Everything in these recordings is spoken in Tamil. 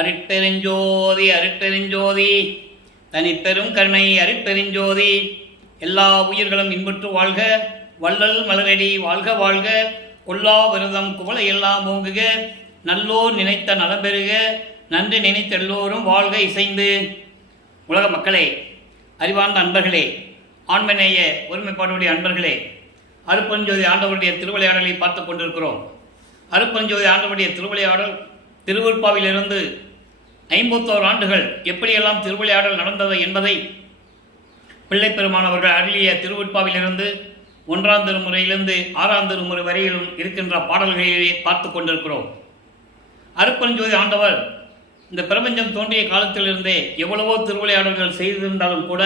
அருட்பெருஞ்சோதி அருட்பெருஞ்சோதி தனிப்பெரும் கருணை அருட்பெருஞ்சோதி. எல்லா உயிர்களும் இன்புற்று வாழ்க, வள்ளல் மலரடி வாழ்க வாழ்க, கொல்லா விரதம் குவளை எல்லாம் ஓங்குக, நல்லோர் நினைத்த நலம்பெறுக, நன்றி நினைத்த எல்லோரும் வாழ்க இசைந்து. உலக மக்களே, அறிவார்ந்த அன்பர்களே, ஆண்மநேய ஒருமைப்பாடுடைய அன்பர்களே, அருட்பெருஞ்சோதி ஆண்டவருடைய திருவிளையாடலை பார்த்து கொண்டிருக்கிறோம். அருட்பெருஞ்சோதி ஆண்டவருடைய திருவிளையாடல் திருவருட்பாவிலிருந்து 51 ஆண்டுகள் எப்படியெல்லாம் திருவிளையாடல் நடந்தது என்பதை பிள்ளைப்பெருமானவர்கள் அருளிய திருவருட்பாவிலிருந்து 1ஆம் திருமுறையிலிருந்து 6ஆம் திருமுறை வரையிலும் இருக்கின்ற பாடல்களிலே பார்த்து கொண்டிருக்கிறோம். அருட்பெருஞ்சோதி ஆண்டவர் இந்த பிரபஞ்சம் தோன்றிய காலத்திலிருந்தே எவ்வளவோ திருவிளையாடல்கள் செய்திருந்தாலும் கூட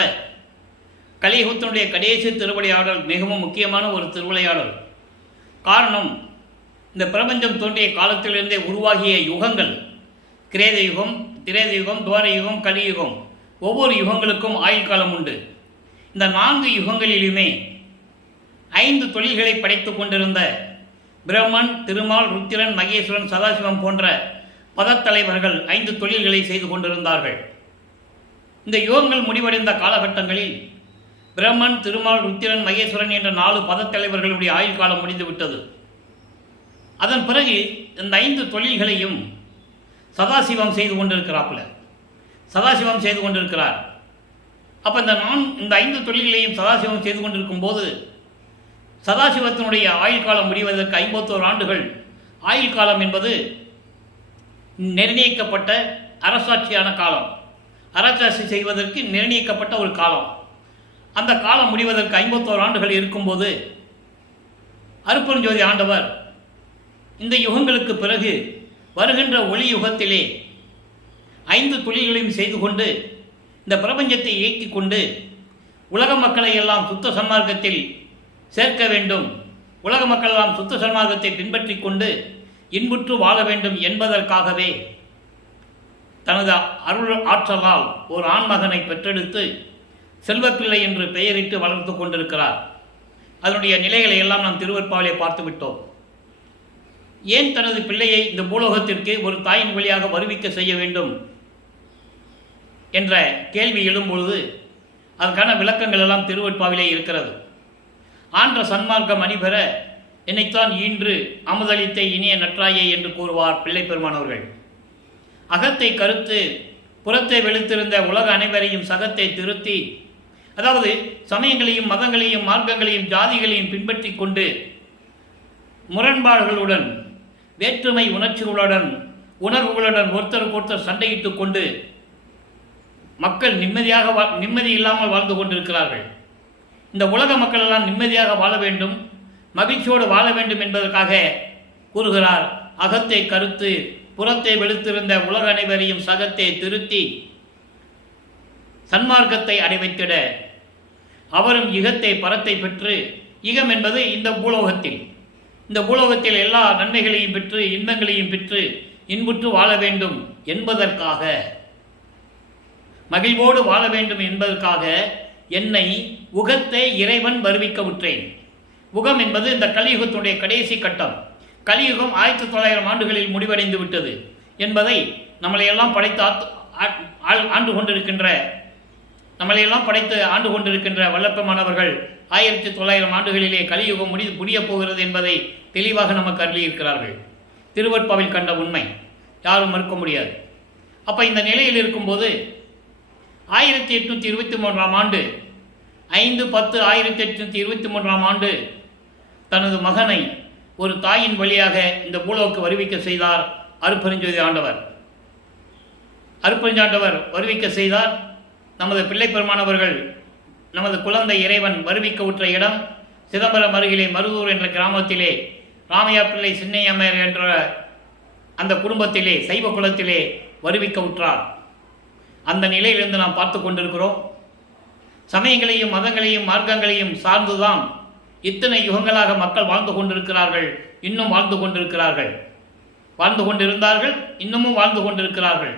கலியுகத்தினுடைய கடைசி திருவிளையாடல் மிகவும் முக்கியமான ஒரு திருவிளையாடல். காரணம், இந்த பிரபஞ்சம் தோன்றிய காலத்திலிருந்தே உருவாகிய யுகங்கள், கிரேத யுகம், திரேத யுகம், துவார யுகம், கலியுகம், ஒவ்வொரு யுகங்களுக்கும் ஆயுள் காலம் உண்டு. இந்த 4 யுகங்களிலுமே 5 தொழில்களை படைத்து கொண்டிருந்த பிரம்மன், திருமால், ருத்திரன், மகேஸ்வரன், சதாசிவம் போன்ற பதத்தலைவர்கள் 5 தொழில்களை செய்து கொண்டிருந்தார்கள். இந்த யுகங்கள் முடிவடைந்த காலகட்டங்களில் பிரம்மன், திருமால், ருத்திரன், மகேஸ்வரன் என்ற 4 பதத்தலைவர்களுடைய ஆயுள் காலம் முடிந்துவிட்டது. அதன் பிறகு இந்த 5 தொழில்களையும் சதாசிவம் செய்து கொண்டிருக்கிறார். அப்போ இந்த 5 தொழில்களையும் சதாசிவம் செய்து கொண்டிருக்கும் போது சதாசிவத்தினுடைய ஆயுள் காலம் முடிவதற்கு 51 ஆண்டுகள் ஆயுள் காலம் என்பது நிர்ணயிக்கப்பட்ட அரசாட்சியான காலம். அரசாட்சி செய்வதற்கு நிர்ணயிக்கப்பட்ட ஒரு காலம். அந்த காலம் முடிவதற்கு 51 ஆண்டுகள் இருக்கும்போது அருட்பெருஞ்சோதி ஆண்டவர் இந்த யுகங்களுக்கு பிறகு வருகின்ற ஒளி யுகத்திலே 5 தொழில்களையும் செய்து கொண்டு இந்த பிரபஞ்சத்தை இயக்கி கொண்டு உலக மக்களை எல்லாம் சுத்த சன்மார்க்கத்தில் சேர்க்க வேண்டும், உலக மக்கள் எல்லாம் சுத்த சன்மார்க்கத்தை பின்பற்றி கொண்டு இன்புற்று வாழ வேண்டும் என்பதற்காகவே தனது அருள் ஆற்றலால் ஒரு ஆண்மகனை பெற்றெடுத்து செல்வப்பிள்ளை என்று பெயரிட்டு வளர்த்து கொண்டிருக்கிறார். அதனுடைய நிலைகளை எல்லாம் நாம் திருவருட்பாவிலே பார்த்து விட்டோம். ஏன் தனது பிள்ளையை இந்த பூலோகத்திற்கு ஒரு தாயின் வழியாக வருவிக்க செய்ய வேண்டும் என்ற கேள்வி எழும்பொழுது அதற்கான விளக்கங்கள் எல்லாம் திருவருட்பாவிலே இருக்கிறது. ஆன்ற சன்மார்க்கம் அணிபெற என்னைத்தான் ஈன்று அமுதளித்த இனிய நற்றாயே என்று கூறுவார் பிள்ளை பெருமானவர்கள். அகத்தை கருத்து புறத்தை வெளுத்திருந்த உலக அனைவரையும் சகத்தை திருத்தி, அதாவது சமயங்களையும் மதங்களையும் மார்க்கங்களையும் ஜாதிகளையும் பின்பற்றி கொண்டு முரண்பாடுகளுடன் வேற்றுமை உணர்ச்சிகளுடன் உணர்வுகளுடன் ஒருத்தருக்கு சண்டையிட்டு கொண்டு மக்கள் நிம்மதி இல்லாமல் வாழ்ந்து கொண்டிருக்கிறார்கள். இந்த உலக மக்கள் எல்லாம் நிம்மதியாக வாழ வேண்டும், மகிழ்ச்சியோடு வாழ வேண்டும் என்பதற்காக கூறுகிறார், அகத்தை கருத்து புறத்தை வெளுத்திருந்த உலக அனைவரையும் சகத்தை திருத்தி சன்மார்க்கத்தை அடைவைத்திட அவரும் இகத்தை பரத்தை பெற்று, இகம் என்பது இந்த பூலோகத்தில் எல்லா நன்மைகளையும் பெற்று இன்பங்களையும் பெற்று இன்புற்று வாழ வேண்டும் என்பதற்காக, மகிழ்வோடு வாழ வேண்டும் என்பதற்காக என்னை உகத்தை இறைவன் வருவிக்க உற்றேன். உகம் என்பது இந்த கலியுகத்தினுடைய கடைசி கட்டம். கலியுகம் 1900 ஆண்டுகளில் முடிவடைந்து விட்டது என்பதை நம்மளையெல்லாம் படைத்து ஆண்டு கொண்டிருக்கின்ற வல்லப்பெருமானவர்கள் 1900 ஆண்டுகளிலே கலியுகம் முடியப் போகிறது என்பதை தெளிவாக நமக்கு அருளியிருக்கிறார்கள். திருவருட்பாவில் கண்ட உண்மை யாரும் மறுக்க முடியாது. அப்போ இந்த நிலையில் இருக்கும்போது 1823ஆம் ஆண்டு 5/10/1823ஆம் ஆண்டு தனது மகனை ஒரு தாயின் வழியாக இந்த பூலோகத்துக்கு வருவிக்க செய்தார் அருட்பெருஞ்சோதி ஆண்டவர். வருவிக்க செய்தார். நமது பிள்ளை பெருமானவர்கள் நமது குழந்தை இறைவன் வருவிக்க உற்ற இடம் சிதம்பரம் அருகிலே மருதூர் என்ற கிராமத்திலே ராமையா பிள்ளை சின்னையம்மையர் என்ற அந்த குடும்பத்திலே சைவ குலத்திலே வருவிக்க உற்றார். அந்த நிலையிலிருந்து நாம் பார்த்து கொண்டிருக்கிறோம். சமயங்களையும் மதங்களையும் மார்க்கங்களையும் சார்ந்துதான் இத்தனை யுகங்களாக மக்கள் வாழ்ந்து கொண்டிருக்கிறார்கள், இன்னும் வாழ்ந்து கொண்டிருந்தார்கள், இன்னமும் வாழ்ந்து கொண்டிருக்கிறார்கள்.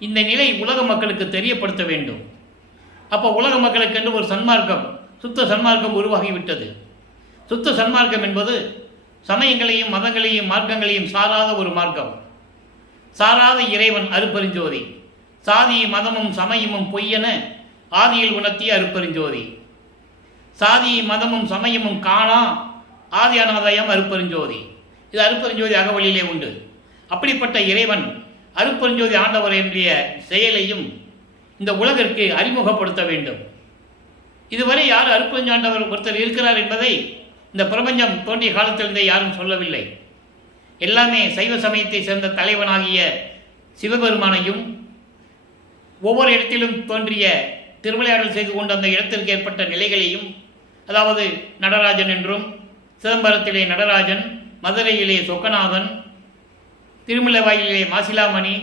இந்த நிலை உலக மக்களுக்கு தெரியப்படுத்த வேண்டும். அப்போ உலக மக்களுக்கென்று ஒரு சன்மார்க்கம், சுத்த சன்மார்க்கம் உருவாகிவிட்டது. சுத்த சன்மார்க்கம் என்பது சமயங்களையும் மதங்களையும் மார்க்கங்களையும் சாராத ஒரு மார்க்கம். சாராத இறைவன் அருப்பெருஞ்சோதி. சாதி மதமும் சமயமும் பொய்யென ஆதியில் உணர்த்திய அருப்பெருஞ்சோதி. சாதி மதமும் சமயமும் காணா ஆதி அநாதயம் அருப்பெருஞ்சோதி. இது அருப்பெருஞ்சோதி அகவழியிலே உண்டு. அப்படிப்பட்ட இறைவன் அருப்பெருஞ்சோதி ஆண்டவர் என்ற செயலையும் இந்த உலகிற்கு அறிமுகப்படுத்த வேண்டும். இதுவரை யார் அருப்பெருஞ்சாண்டவர் ஒருத்தர் இருக்கிறார் என்பதை இந்த பிரபஞ்சம் தோன்றிய காலத்திலிருந்தே யாரும் சொல்லவில்லை. எல்லாமே சைவ சமயத்தை சேர்ந்த தலைவனாகிய சிவபெருமானையும் ஒவ்வொரு இடத்திலும் தோன்றிய திருவிளையாடல் செய்து கொண்டு அந்த இடத்திற்கு ஏற்பட்ட நிலைகளையும், அதாவது நடராஜன் என்றும், சிதம்பரத்திலே நடராஜன், மதுரையிலே சொக்கநாதன், திருமலைவாயிலே மாசிலாமணி,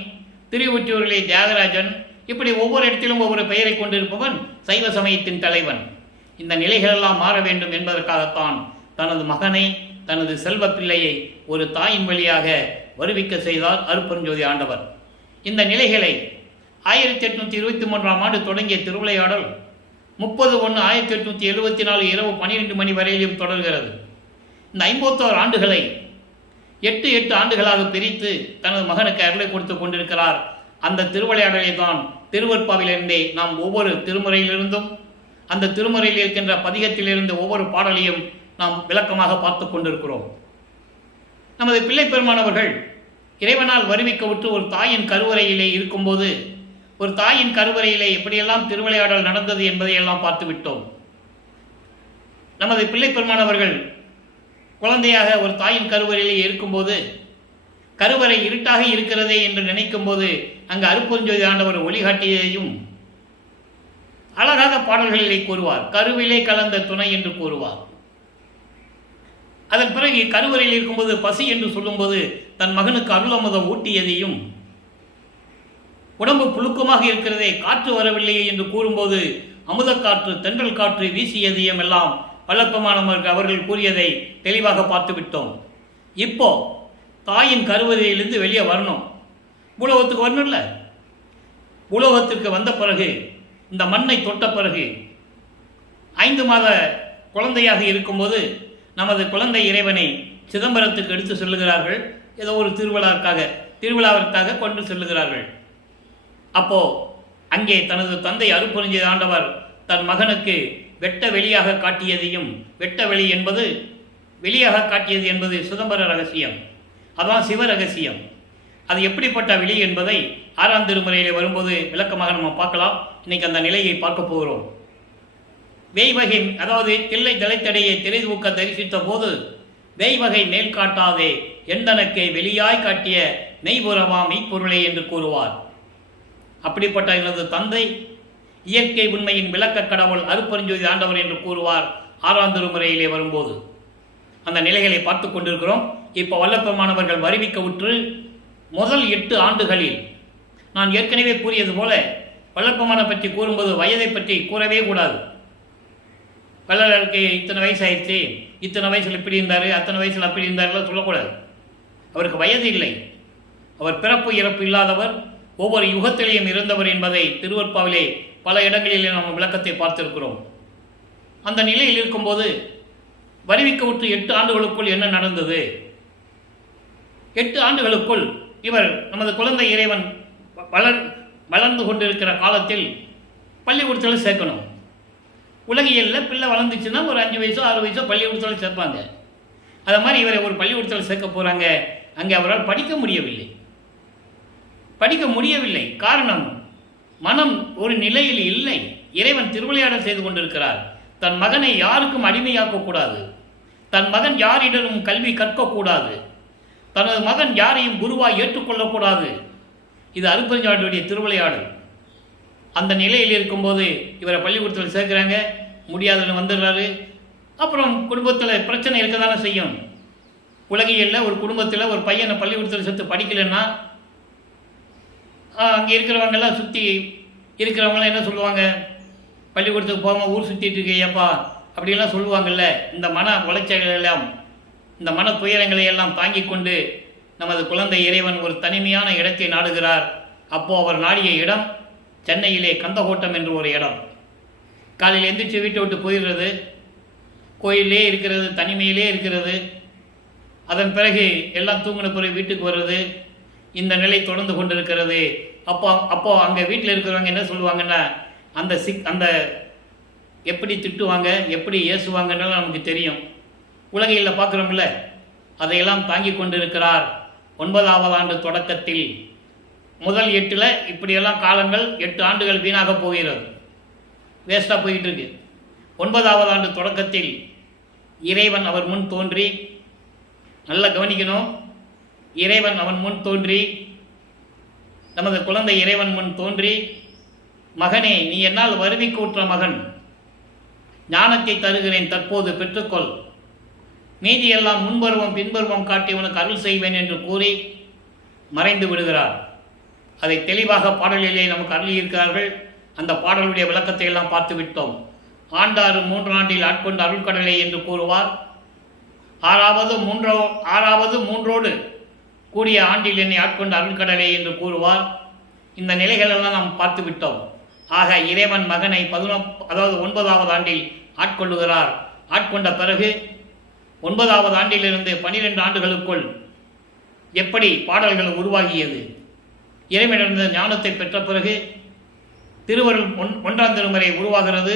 திருவொற்றியூரிலே தியாகராஜன், இப்படி ஒவ்வொரு இடத்திலும் ஒவ்வொரு பெயரை கொண்டிருப்பவன் சைவ சமயத்தின் தலைவன். இந்த நிலைகளெல்லாம் மாற வேண்டும் என்பதற்காகத்தான் தனது மகனை, தனது செல்வ பிள்ளையை ஒரு தாயின் வழியாக வருவிக்க செய்தார் அருப்பெருஞ்சோதி ஆண்டவர். இந்த நிலைகளை 1823 தொடங்கிய திருவிளையாடல் 30/1/1874 இரவு 12 மணி வரையிலும் தொடர்கிறது. இந்த 51 ஆண்டுகளை 8 ஆண்டுகளாக பிரித்து தனது மகனுக்கு அருளை கொடுத்து கொண்டிருக்கிறார். அந்த திருவிளையாடலை தான் திருவற்பாவிலிருந்தே நாம் ஒவ்வொரு திருமுறையிலிருந்தும், அந்த திருமுறையில் இருக்கின்ற பதிகத்திலிருந்து ஒவ்வொரு பாடலையும் நாம் விளக்கமாக பார்த்து கொண்டிருக்கிறோம். நமது பிள்ளை பெருமானவர்கள் இறைவனால் வருவிக்க விட்டு ஒரு தாயின் கருவறையிலே இருக்கும்போது, ஒரு தாயின் கருவறையிலே எப்படியெல்லாம் திருவிளையாடல் நடந்தது என்பதையெல்லாம் பார்த்து விட்டோம். நமது பிள்ளை பெருமானவர்கள் குழந்தையாக ஒரு தாயின் கருவறையிலே இருக்கும்போது, கருவறை இருட்டாக இருக்கிறதே என்று நினைக்கும் போது அங்கு அருப்பெருஞ்சோதி ஆண்டவர் ஒளிகாட்டியதையும் அழகாக பாடல்களிலே கூறுவார். கருவிலே கலந்த துணை என்று கூறுவார். அதன் பிறகு கருவறையில் இருக்கும்போது பசி என்று சொல்லும்போது தன் மகனுக்கு அருளமுதம் ஊட்டியதையும், உடம்பு புழுக்கமாக இருக்கிறதே காற்று வரவில்லையே என்று கூறும்போது அமுதக்காற்று தென்றல் காற்று வீசியதையும் எல்லாம் வல்லப்பமானவர்கள் அவர்கள் கூறியதை தெளிவாக பார்த்து விட்டோம். இப்போ தாயின் கருவறையிலிருந்து வெளியே வரணும், பூலோகத்துக்கு வரணும்ல. பூலோகத்திற்கு வந்த பிறகு, இந்த மண்ணை தொட்ட பிறகு 5 மாத குழந்தையாக இருக்கும்போது நமது குழந்தை இறைவனை சிதம்பரத்துக்கு எடுத்து செல்லுகிறார்கள். ஏதோ ஒரு திருவிழாவிற்காக கொண்டு செல்லுகிறார்கள். அப்போ அங்கே தனது தந்தை அருப்பெருஞ்சோதி ஆண்டவர் தன் மகனுக்கு வெட்ட வெளியாக காட்டியதையும், வெட்ட வெளி என்பது வெளியாக காட்டியது என்பது சிதம்பர ரகசியம், அதான் சிவ ரகசியம். அது எப்படிப்பட்ட வெளி என்பதை 6ஆம் திருமுறையில் வரும்போது விளக்கமாக நம்ம பார்க்கலாம். இன்னைக்கு அந்த நிலையை பார்க்க போகிறோம். வேய்வகை, அதாவது தில்லை தலைத்தடையை திரைதூக்க தரிசித்த போது வேய்வகை மேல் காட்டாதே எந்தனக்கை வெளியாய் காட்டிய மெய்புறவா மெய்ப்பொருளே என்று கூறுவார். அப்படிப்பட்ட எனது தந்தை இயற்கை உண்மையின் விளக்க கடவுள் அருப்பெருஞ்சோதி ஆண்டவர் என்று கூறுவார் 6ஆம் திருமுறையிலே வரும்போது. அந்த நிலைகளை பார்த்து கொண்டிருக்கிறோம். இப்போ வல்லப்பெருமானவர்கள் வருவிக்க உற்று முதல் 8 ஆண்டுகளில் நான் ஏற்கனவே கூறியது போல வல்லப்பெருமானை பற்றி கூறும்போது வயதை பற்றி கூறவே கூடாது. வள்ளலருக்கு இத்தனை வயசு ஆயிடுச்சு, இத்தனை வயசில் இப்படி இருந்தார், அத்தனை வயசில் அப்படி இருந்தார்லாம் சொல்லக்கூடாது. அவருக்கு வயது இல்லை. அவர் பிறப்பு இறப்பு இல்லாதவர், ஒவ்வொரு யுகத்திலேயும் இருந்தவர் என்பதை திருவற்பாவிலே பல இடங்களிலே நாம் விளக்கத்தை பார்த்திருக்கிறோம். அந்த நிலையில் இருக்கும்போது வருவிக்க விட்டு 8 ஆண்டுகளுக்குள் என்ன நடந்தது? 8 ஆண்டுகளுக்குள் இவர் நமது குழந்தை இறைவன் வளர்ந்து கொண்டிருக்கிற காலத்தில் பள்ளிக்கூடத்தில் சேர்க்கணும். உலகியலில் பிள்ளை வளர்ந்துச்சுன்னா ஒரு 5 வயசோ 6 வயசோ பள்ளிக்கூடத்தில் சேர்ப்பாங்க. அது மாதிரி இவரை ஒரு பள்ளிக்கூடத்தில் சேர்க்க போகிறாங்க. அங்கே அவரால் படிக்க முடியவில்லை. காரணம், மனம் ஒரு நிலையில் இல்லை. இறைவன் திருவிளையாடல் செய்து கொண்டிருக்கிறார். தன் மகனை யாருக்கும் அடிமையாக்கக்கூடாது, தன் மகன் யாரிடமும் கல்வி கற்கக்கூடாது, தனது மகன் யாரையும் குருவாய் ஏற்றுக்கொள்ளக்கூடாது. இது அருப்பெருஞ்சாண்டியுடைய திருவிளையாடல். அந்த நிலையில் இருக்கும்போது இவரை பள்ளிக்கூடத்தில் சேர்க்குறாங்க. முடியாதுன்னு வந்துடுறாரு. அப்புறம் குடும்பத்தில் பிரச்சனை இருக்க தானே செய்யும். உலகியலில் ஒரு குடும்பத்தில் ஒரு பையனை பள்ளிக்கூடத்தில் சேர்த்து படிக்கலைன்னா அங்கே இருக்கிறவங்கெல்லாம் சுற்றி இருக்கிறவங்களாம் என்ன சொல்லுவாங்க? பள்ளிக்கூடத்துக்கு போகாமல் ஊர் சுற்றிட்டு இருக்கையாப்பா அப்படிலாம் சொல்லுவாங்கள்ல. இந்த மன உளைச்சல்களெல்லாம், இந்த மன துயரங்களை எல்லாம் தாங்கி கொண்டு நமது குழந்தை இறைவன் ஒரு தனிமையான இடத்தை நாடுகிறார். அப்போது அவர் நாடிய இடம் சென்னையிலே கந்தகோட்டம் என்று ஒரு இடம். காலையில் எந்திரிச்சு வீட்டை விட்டு போயிடுறது, கோயிலே இருக்கிறது, தனிமையிலே இருக்கிறது. அதன் பிறகு எல்லாம் தூங்கின பிறகு வீட்டுக்கு வர்றது, இந்த நிலை தொடர்ந்து கொண்டிருக்கிறது. அப்போ அங்கே வீட்டில் இருக்கிறவங்க என்ன சொல்லுவாங்கன்னா, அந்த எப்படி திட்டுவாங்க, எப்படி ஏசுவாங்கன்னு நமக்கு தெரியும். உலகையில் பார்க்குறோம்ல, அதையெல்லாம் தாங்கி கொண்டிருக்கிறார். 9வது ஆண்டு தொடக்கத்தில் முதல் 8ல் இப்படியெல்லாம் காலங்கள் 8 ஆண்டுகள் வீணாக போகிறது, வேஸ்ட்டாக போயிட்டு இருக்கு. 9வது ஆண்டு தொடக்கத்தில் இறைவன் அவர் முன் தோன்றி, நல்லா கவனிக்கணும், இறைவன் அவன் முன் தோன்றி, நமது குழந்தை இறைவன் முன் தோன்றி, மகனே, நீ என்னால் வருவிக்கூற்ற மகன், ஞானத்தை தருகிறேன், தற்போது பெற்றுக்கொள், மீதியெல்லாம் முன்பருவம் பின்பருவம் காட்டி உனக்கு அருள் செய்வேன் என்று கூறி மறைந்து விடுகிறார். அதை தெளிவாக பாடலிலே நமக்கு அருளியிருக்கிறார்கள். அந்த பாடலுடைய விளக்கத்தை எல்லாம் பார்த்து விட்டோம். ஆண்டாறு 3 ஆண்டில் ஆட்கொண்ட அருள்கடலை என்று கூறுவார். ஆறாவது மூன்றோடு கூடிய ஆண்டில் என்னை ஆட்கொண்ட அருள்கடலை என்று கூறுவார். இந்த நிலைகளெல்லாம் நாம் பார்த்து விட்டோம். ஆக இறைவன் மகனை 9வது ஆண்டில் ஆட்கொள்ளுகிறார். ஆட்கொண்ட பிறகு 9வது ஆண்டிலிருந்து 12 ஆண்டுகளுக்குள் எப்படி பாடல்கள் உருவாகியது, இறைவனிடமிருந்து ஞானத்தை பெற்ற பிறகு திருவருள் 1ஆம் திருமுறை உருவாகிறது.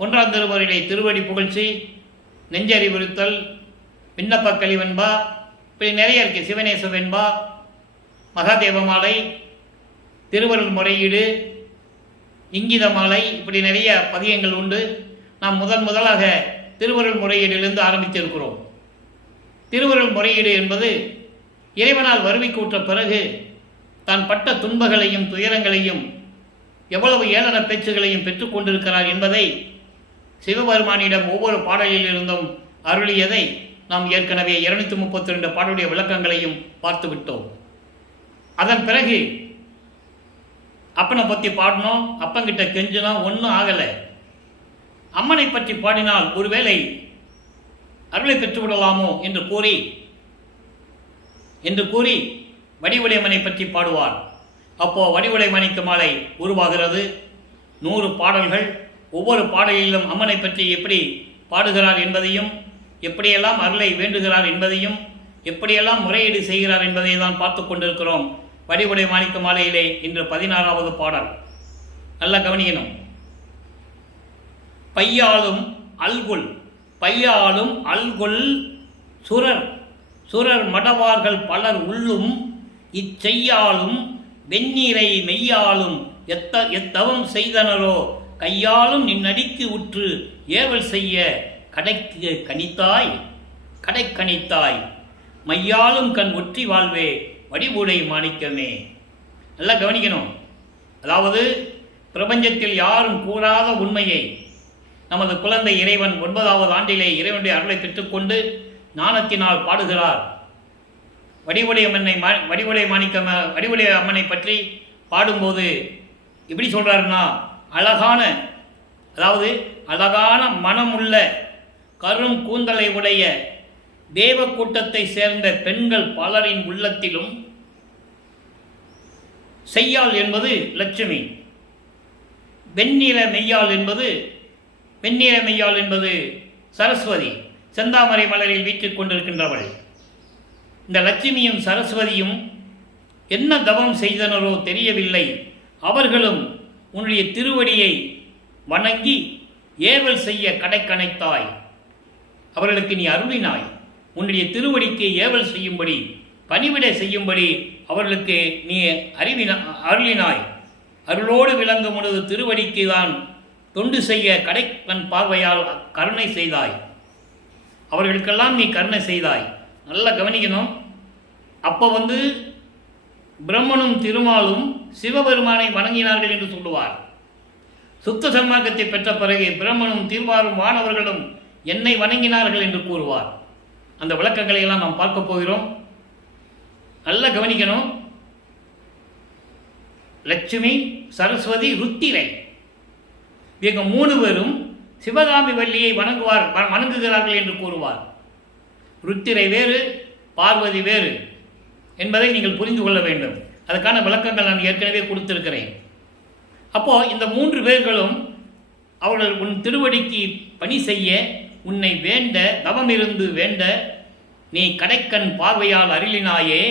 1ஆம் திருமுறையிலே திருவடி புகழ்ச்சி, நெஞ்சறிவுறுத்தல், விண்ணப்ப கலிவென்பா, இப்படி நிறைய இருக்குது. சிவநேச வெண்பா, மகாதேவ மாலை, திருவருள் முறையீடு, இங்கித மாலை, இப்படி நிறைய பதியங்கள் உண்டு. நாம் முதலாக திருவருள் முறையீடிலிருந்து ஆரம்பித்திருக்கிறோம். திருவருள் முறையீடு என்பது இறைவனால் வருவிக்கூற்ற பிறகு தான் பட்ட துன்பங்களையும் துயரங்களையும் எவ்வளவு ஏளன பேச்சுகளையும் பெற்றுக்கொண்டிருக்கிறார் என்பதை சிவபெருமானிடம் ஒவ்வொரு பாடலில் இருந்தும் அருளியதை நாம் ஏற்கனவே 232 பாடலுடைய விளக்கங்களையும் பார்த்து விட்டோம். அதன் பிறகு அப்பனை பற்றி பாடினோம், அப்பங்கிட்ட கெஞ்சினோம், ஒன்றும் ஆகலை. அம்மனை பற்றி பாடினால் ஒருவேளை அருளை பெற்றுவிடலாமோ என்று கூறி வடிவுடையம்மனை பற்றி பாடுவார். அப்போ வடிவுடையம்மனுக்கு மாலை உருவாகிறது. 100 பாடல்கள். ஒவ்வொரு பாடலிலும் அம்மனை பற்றி எப்படி பாடுகிறார் என்பதையும், எப்படியெல்லாம் அருளை வேண்டுகிறார் என்பதையும், எப்படியெல்லாம் முறையீடு செய்கிறார் என்பதை தான் பார்த்து கொண்டிருக்கிறோம். வடிவுடை மாணிக்க மாலையிலே இன்று 16வது பாடல். நல்லா கவனிக்கணும். பையாலும் அல்குல் சுரர் மடவார்கள் பலர் உள்ளும் இச்செய்யாலும் வெந்நீரை மெய்யாலும் எத்தவம் செய்தனரோ கையாலும் நின்னடிக்கு உற்று ஏவல் செய்ய கடை கணித்தாய் மையாலும் கண் ஒற்றி வாழ்வே வடிவுடை மாணிக்கமே. நல்லா கவனிக்கணும். அதாவது பிரபஞ்சத்தில் யாரும் கூறாத உண்மையை நமது குழந்தை இறைவன் 9வது ஆண்டிலே இறைவனுடைய அருளை பெற்றுக்கொண்டு ஞானத்தினால் பாடுகிறார். வடிவுடை அம்மனை பற்றி பாடும்போது எப்படி சொல்றாருன்னா, அழகான மனமுள்ள கரும் கூந்தலை உடைய தேவ கூட்டத்தை சேர்ந்த பெண்கள் பலரின் உள்ளத்திலும் செய்யாள் என்பது லட்சுமி, வெண்ணிற மெய்யாள் என்பது சரஸ்வதி, செந்தாமரை மலரில் வீற்றிக் கொண்டிருக்கின்றவள். இந்த லட்சுமியும் சரஸ்வதியும் என்ன தவம் செய்தனரோ தெரியவில்லை, அவர்களும் உன்னுடைய திருவடியை வணங்கி ஏவல் செய்ய கடைக்கணைத்தாய், அவர்களுக்கு நீ அருளினாய். உன்னுடைய திருவடிக்கு ஏவல் செய்யும்படி, பணிவிட செய்யும்படி அவர்களுக்கு நீ அருளினாய். அருளோடு விளங்கும் உனது திருவடிக்கு தான் தொண்டு செய்ய கடைக்கண் பார்வையால் கருணை செய்தாய். அவர்களுக்கெல்லாம் நீ கருணை செய்தாய். நல்லா கவனிக்கணும். அப்போ பிரம்மனும் திருமாலும் சிவபெருமானை வணங்கினார்கள் என்று சொல்லுவார். சுத்த சன்மார்க்கத்தை பெற்ற பிறகு பிரம்மனும் திருமாலும் வானவர்களும் என்னை வணங்கினார்கள் என்று கூறுவார். அந்த விளக்கங்களை எல்லாம் நாம் பார்க்க போகிறோம். நல்லா கவனிக்கணும். லட்சுமி, சரஸ்வதி, ருத்திரை, இவங்க 3 பேரும் சிவகாமி வள்ளியை வணங்குகிறார்கள் என்று கூறுவார். ருத்திரை வேறு, பார்வதி வேறு என்பதை நீங்கள் புரிந்து கொள்ள வேண்டும். அதுக்கான விளக்கங்கள் நான் ஏற்கனவே கொடுத்திருக்கிறேன். அப்போ இந்த 3 பேர்களும் அவர்கள் உன் திருவடிக்கு பணி செய்ய உன்னை வேண்ட, தவமிருந்து வேண்ட, நீ கடைக்கண் பார்வையால் அருளினாயே.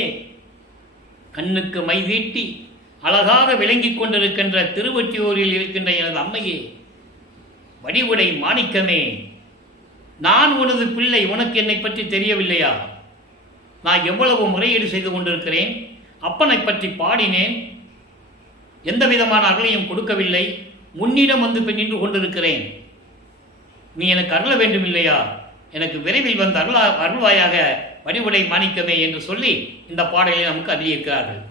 கண்ணுக்கு மை தீட்டி அழகாக விளங்கிக் கொண்டிருக்கின்ற திருவொற்றியூரில் இருக்கின்ற எனது அம்மையே, வடிவுடை மாணிக்கமே, நான் உனது பிள்ளை, உனக்கு என்னை பற்றி தெரியவில்லையா? நான் எவ்வளவு முறையீடு செய்து கொண்டிருக்கிறேன், அப்பனை பற்றி பாடினேன், எந்த விதமான அருளையும் கொடுக்கவில்லை, முன்னிடம் வந்து நின்று கொண்டிருக்கிறேன். நீ எனக்கு அருள வேண்டும் இல்லையா? எனக்கு விரைவில் வந்து அருள்வாயாக வடிவுடை மாணிக்கமே என்று சொல்லி இந்த பாடலை நமக்கு அருளியிருக்கிறார்கள்.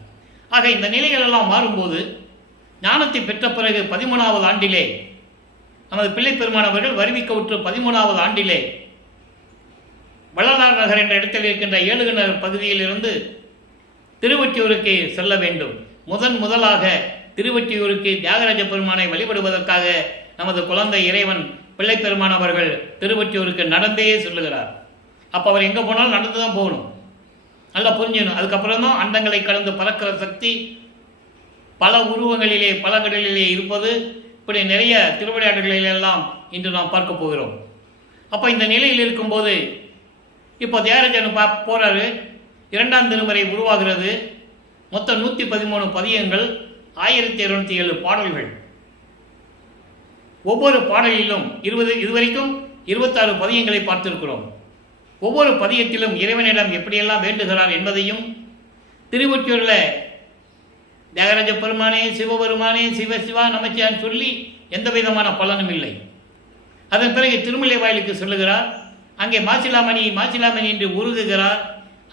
ஆக இந்த நிலைகள் எல்லாம் மாறும்போது ஞானத்தை பெற்ற பிறகு 13வது ஆண்டிலே நமது பிள்ளை பெருமானவர்கள் வருவிக்கவுற்று 13வது ஆண்டிலே வள்ளலார் நகர் என்ற இடத்தில் இருக்கின்ற ஏழுகிணர் பகுதியில் இருந்து திருவொற்றியூருக்கு செல்ல வேண்டும். முதலாக திருவொற்றியூருக்கு தியாகராஜ பெருமானை வழிபடுவதற்காக நமது குழந்தை இறைவன் பிள்ளை பெருமானவர்கள் திருவொற்றியூருக்கு நடந்தே சொல்லுகிறார். அப்போ அவர் எங்கே போனாலும் நடந்து தான் போகணும், நல்லா புரிஞ்சுக்கணும். அதுக்கப்புறம் தான் அண்டங்களை கடந்து பறக்கிற சக்தி பல உருவங்களிலே பல கடலிலே இருப்பது, இப்படி நிறைய திருவிளையாடுகளிலெல்லாம் இன்று நாம் பார்க்க போகிறோம். அப்போ இந்த நிலையில் இருக்கும்போது இப்போ தியாகராஜன் போகிறாரு. 2ஆம் திருமுறை உருவாகிறது. மொத்தம் 113 பதியங்கள், 1207 பாடல்கள். ஒவ்வொரு பாடலிலும் இதுவரைக்கும் 26 பதியங்களை பார்த்திருக்கிறோம். ஒவ்வொரு பதியத்திலும் இறைவனிடம் எப்படியெல்லாம் வேண்டுகிறார் என்பதையும், திருவொற்றியூரில் தியாகராஜ பெருமானே சிவபெருமானே சிவா நமச்சியான்னு சொல்லி எந்த விதமான பலனும் இல்லை. அதன் பிறகு திருமலை வாயிலுக்கு சொல்லுகிறார். அங்கே மாசிலாமணி என்று உருகுகிறார்.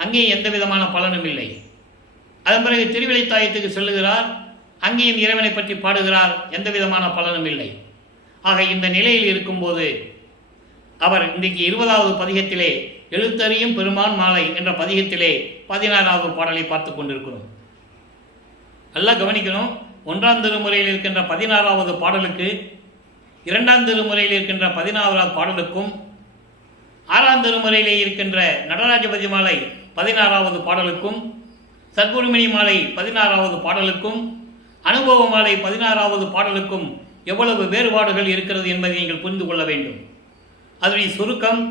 அங்கே எந்த விதமான பலனும் இல்லை. அதன் பிறகு திருவிளைத்தாயத்துக்கு சொல்லுகிறார். அங்கேயும் இறைவனை பற்றி பாடுகிறார். எந்த விதமான பலனும் இல்லை. ஆக இந்த நிலையில் இருக்கும்போது அவர் இன்றைக்கு 20வது பதிகத்திலே எழுத்தறியும் பெருமான் மாலை என்ற பதிகத்திலே 16வது பாடலை பார்த்து கொண்டிருக்கிறோம். நல்லா கவனிக்கணும். 1ஆம் திருமுறையில் இருக்கின்ற 16வது பாடலுக்கு 2ஆம் திருமுறையில் இருக்கின்ற 16வது பாடலுக்கும் 6ஆம் திருமுறையிலே இருக்கின்ற நடராஜபதி மாலை 16வது பாடலுக்கும் சத்குருமணி மாலை 16வது பாடலுக்கும் அனுபவ மாலை 16வது பாடலுக்கும் எவ்வளவு வேறுபாடுகள் இருக்கிறது என்பதை நீங்கள் புரிந்து கொள்ள வேண்டும். அதனுடைய சுருக்கம்,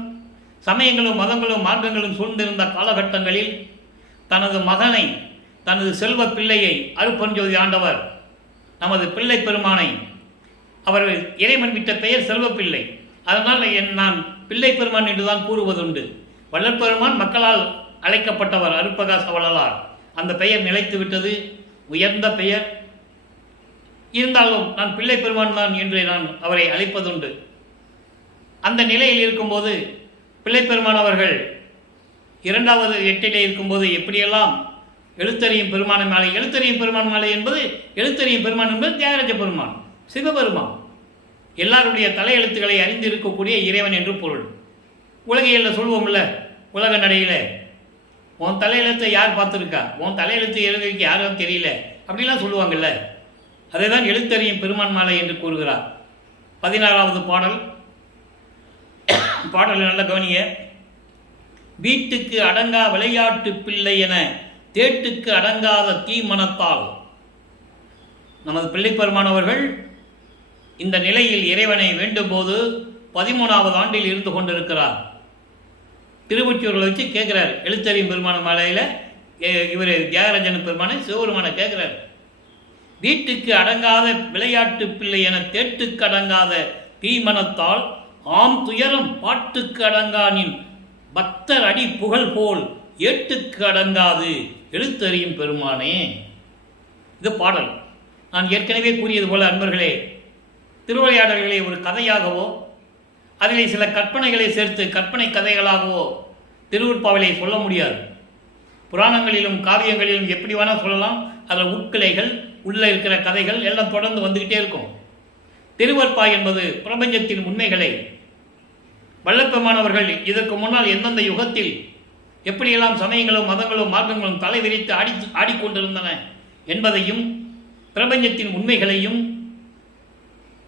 சமயங்களும் மதங்களும் மார்க்கங்களும் சூழ்ந்திருந்த காலகட்டங்களில் தனது மகனை, தனது செல்வ பிள்ளையை அருட்பெருஞ்சோதி ஆண்டவர் நமது பிள்ளை பெருமானை, அவர் இறைவன் விட்ட பெயர் செல்வப்பிள்ளை, அதனால் நான் பிள்ளை பெருமான் என்றுதான் கூறுவதுண்டு. வள்ளற்பெருமான் மக்களால் அழைக்கப்பட்டவர் அருட்பிரகாச வள்ளலார். அந்த பெயர் நிலைத்து விட்டது, உயர்ந்த பெயர். இருந்தாலும் நான் பிள்ளை பெருமான் தான் என்று நான் அவரை அழைப்பதுண்டு. அந்த நிலையில் இருக்கும்போது பிள்ளை பெருமான் அவர்கள் 2வது எட்டிலே இருக்கும்போது எப்படியெல்லாம் எழுத்தறியும் பெருமான மாலை, எழுத்தறியும் பெருமான் மாலை என்பது, எழுத்தறியும் பெருமான் என்பது தியாகராஜ பெருமான் சிவபெருமான், எல்லாருடைய தலையெழுத்துக்களை அறிந்து இருக்கக்கூடிய இறைவன் என்று பொருள். உலகையில் சொல்லுவோம்ல, உலக நடையில் உன் தலையெழுத்தை யார் பார்த்துருக்கா, உன் தலையெழுத்து எழுதுறதுக்கு யாரும் தெரியல அப்படிலாம் சொல்லுவாங்கல்ல. அதை தான் எழுத்தறியும் பெருமான் மாலை என்று கூறுகிறார். 16வது பாடல் நல்ல கவனிய. வீட்டுக்கு அடங்கா விளையாட்டு பிள்ளை என தேட்டுக்கு அடங்காத தீமனத்தால் நமது பிள்ளை பெருமானவர்கள் இந்த நிலையில் இறைவனை வேண்டும் போது 13வது ஆண்டில் இருந்து கொண்டிருக்கிறார். திருவொற்றியூரில் வச்சு கேட்கிறார். எழுத்தறியும் பெருமான மாலையில் இவர் தியாகராஜன் பெருமானை சிவபெருமானை கேட்கிறார். வீட்டுக்கு அடங்காத விளையாட்டு பிள்ளை என தேட்டுக்கு அடங்காத தீமனத்தால் ஆம் துயரம் பாட்டுக்கு அடங்கானின் பக்தர் அடி புகழ் போல் ஏட்டுக்கு அடங்காது எழுத்தறியும் பெருமானே. இது பாடல். நான் ஏற்கனவே கூறியது போல அன்பர்களே, திருவிளையாடல்களை ஒரு கதையாகவோ அதிலே சில கற்பனைகளை சேர்த்து கற்பனை கதைகளாகவோ திருவுற்பாவிலே சொல்ல முடியாது. புராணங்களிலும் காவியங்களிலும் எப்படி வேணால் சொல்லலாம். அதில் உட்கிளைகள் உள்ளே இருக்கிற கதைகள் எல்லாம் தொடர்ந்து வந்துக்கிட்டே இருக்கும். திருவற்பா என்பது பிரபஞ்சத்தின் உண்மைகளை வள்ளற்பெருமானவர்கள் இதற்கு முன்னால் எந்தெந்த யுகத்தில் எப்படியெல்லாம் சமயங்களும் மதங்களும் மார்க்கங்களும் தலை விரித்து ஆடிக்கொண்டிருந்தன என்பதையும், பிரபஞ்சத்தின் உண்மைகளையும்,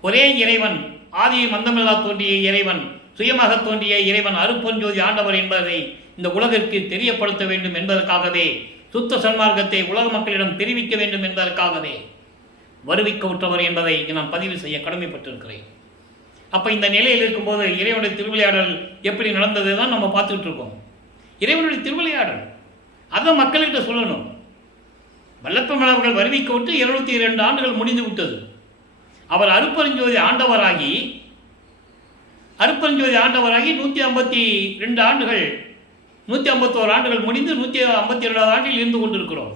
ஒரே இறைவன் ஆதியும் அந்தமில்லா தோன்றிய இறைவன், சுயமாக தோன்றிய இறைவன் அருட்பெருஞ்சோதி ஆண்டவர் என்பதை இந்த உலகிற்கு தெரியப்படுத்த வேண்டும் என்பதற்காகவே, சுத்த சன்மார்க்கத்தை உலக மக்களிடம் தெரிவிக்க வேண்டும் என்பதற்காகவே வருவிக்க உற்றவர் என்பதை நான் பதிவு செய்ய கடமைப்பட்டிருக்கிறேன். அப்போ இந்த நிலையில் இருக்கும்போது இறைவனுடைய திருவிளையாடல் எப்படி நடந்தது தான் நம்ம பார்த்துக்கிட்டு இருக்கோம். இறைவனுடைய திருவிளையாடல் அதை மக்கள்கிட்ட சொல்லணும். வல்லப்பெருமான் அவர்கள் வருவிக்க விட்டு 202 ஆண்டுகள் முடிந்து விட்டது. அவர் அருட்பெருஞ்சோதி ஆண்டவராகி 152 ஆண்டுகள் 151 ஆண்டுகள் முடிந்து 152 ஆண்டில் இருந்து கொண்டிருக்கிறோம்.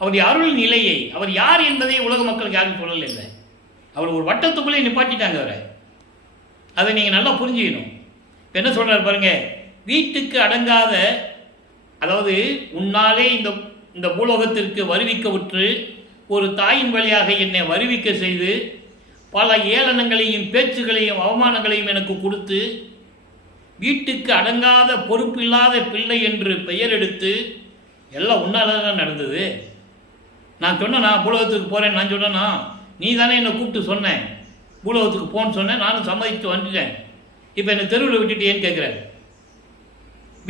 அவருடைய அருள் நிலையை, அவர் யார் என்பதை உலக மக்களுக்கு யாரும் சொல்லலை. அவர் ஒரு வட்டத்துக்குள்ளே நிப்பாட்டிட்டாங்க அவரை. அதை நீங்கள் நல்லா புரிஞ்சுக்கணும். இப்போ என்ன சொல்கிறார் பாருங்க, வீட்டுக்கு அடங்காத, அதாவது உன்னாலே இந்த பூலோகத்திற்கு வருவிக்க விட்டு ஒரு தாயின் வழியாக என்னை வருவிக்க செய்து பல ஏளனங்களையும் பேச்சுகளையும் அவமானங்களையும் எனக்கு கொடுத்து வீட்டுக்கு அடங்காத பொறுப்பில்லாத பிள்ளை என்று பெயர் எடுத்து எல்லாம் உன்னால தான் நடந்தது. நான் சொன்னேன், நான் பூலோகத்துக்கு போகிறேன், நான் சொன்னேன்னா நீ தானே என்னை கூப்பிட்டு சொன்னேன் பூலோகத்துக்கு போன்னு சொன்னேன், நானும் சம்மதித்து வந்துட்டேன். இப்போ என்னை தெருவில் விட்டுட்டேன்னு கேட்குறேன்.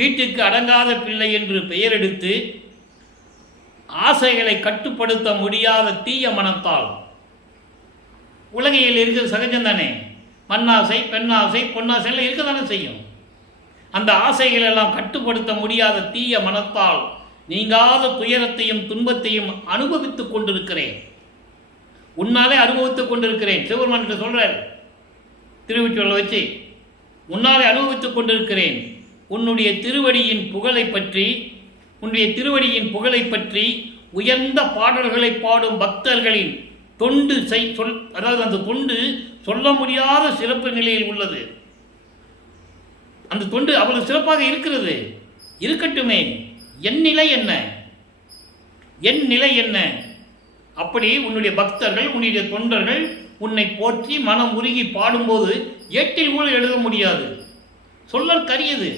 வீட்டுக்கு அடங்காத பிள்ளை என்று பெயர் எடுத்து ஆசைகளை கட்டுப்படுத்த முடியாத தீய மனத்தால், உலகையில் இருக்கிற சகஜம் தானே, மண்ணாசை, பெண்ணாசை, பொன்னாசைலாம் இருக்க தானே செய்யும். அந்த ஆசைகள் எல்லாம் கட்டுப்படுத்த முடியாத தீய மனத்தால் நீங்காத துயரத்தையும் துன்பத்தையும் அனுபவித்துக் கொண்டிருக்கிறேன். உன்னாலே அனுபவித்துக் கொண்டிருக்கிறேன். சிவபெருமான் சொல்றார் திருவொற்றியூர்ல வச்சு, உன்னாலே அனுபவித்துக் கொண்டிருக்கிறேன். உன்னுடைய திருவடியின் புகழை பற்றி உயர்ந்த பாடல்களை பாடும் பக்தர்களின் தொண்டு அதாவது அந்த தொண்டு சொல்ல முடியாத சிறப்பு நிலையில் உள்ளது. அந்த தொண்டு அவ்வளவு சிறப்பாக இருக்கிறது. இருக்கட்டுமே, என் நிலை என்ன? அப்படி உன்னுடைய பக்தர்கள், உன்னுடைய தொண்டர்கள் உன்னை போற்றி மனம் உருகி பாடும்போது ஏட்டில் கூட எழுத முடியாது, சொல்லற்கரியது,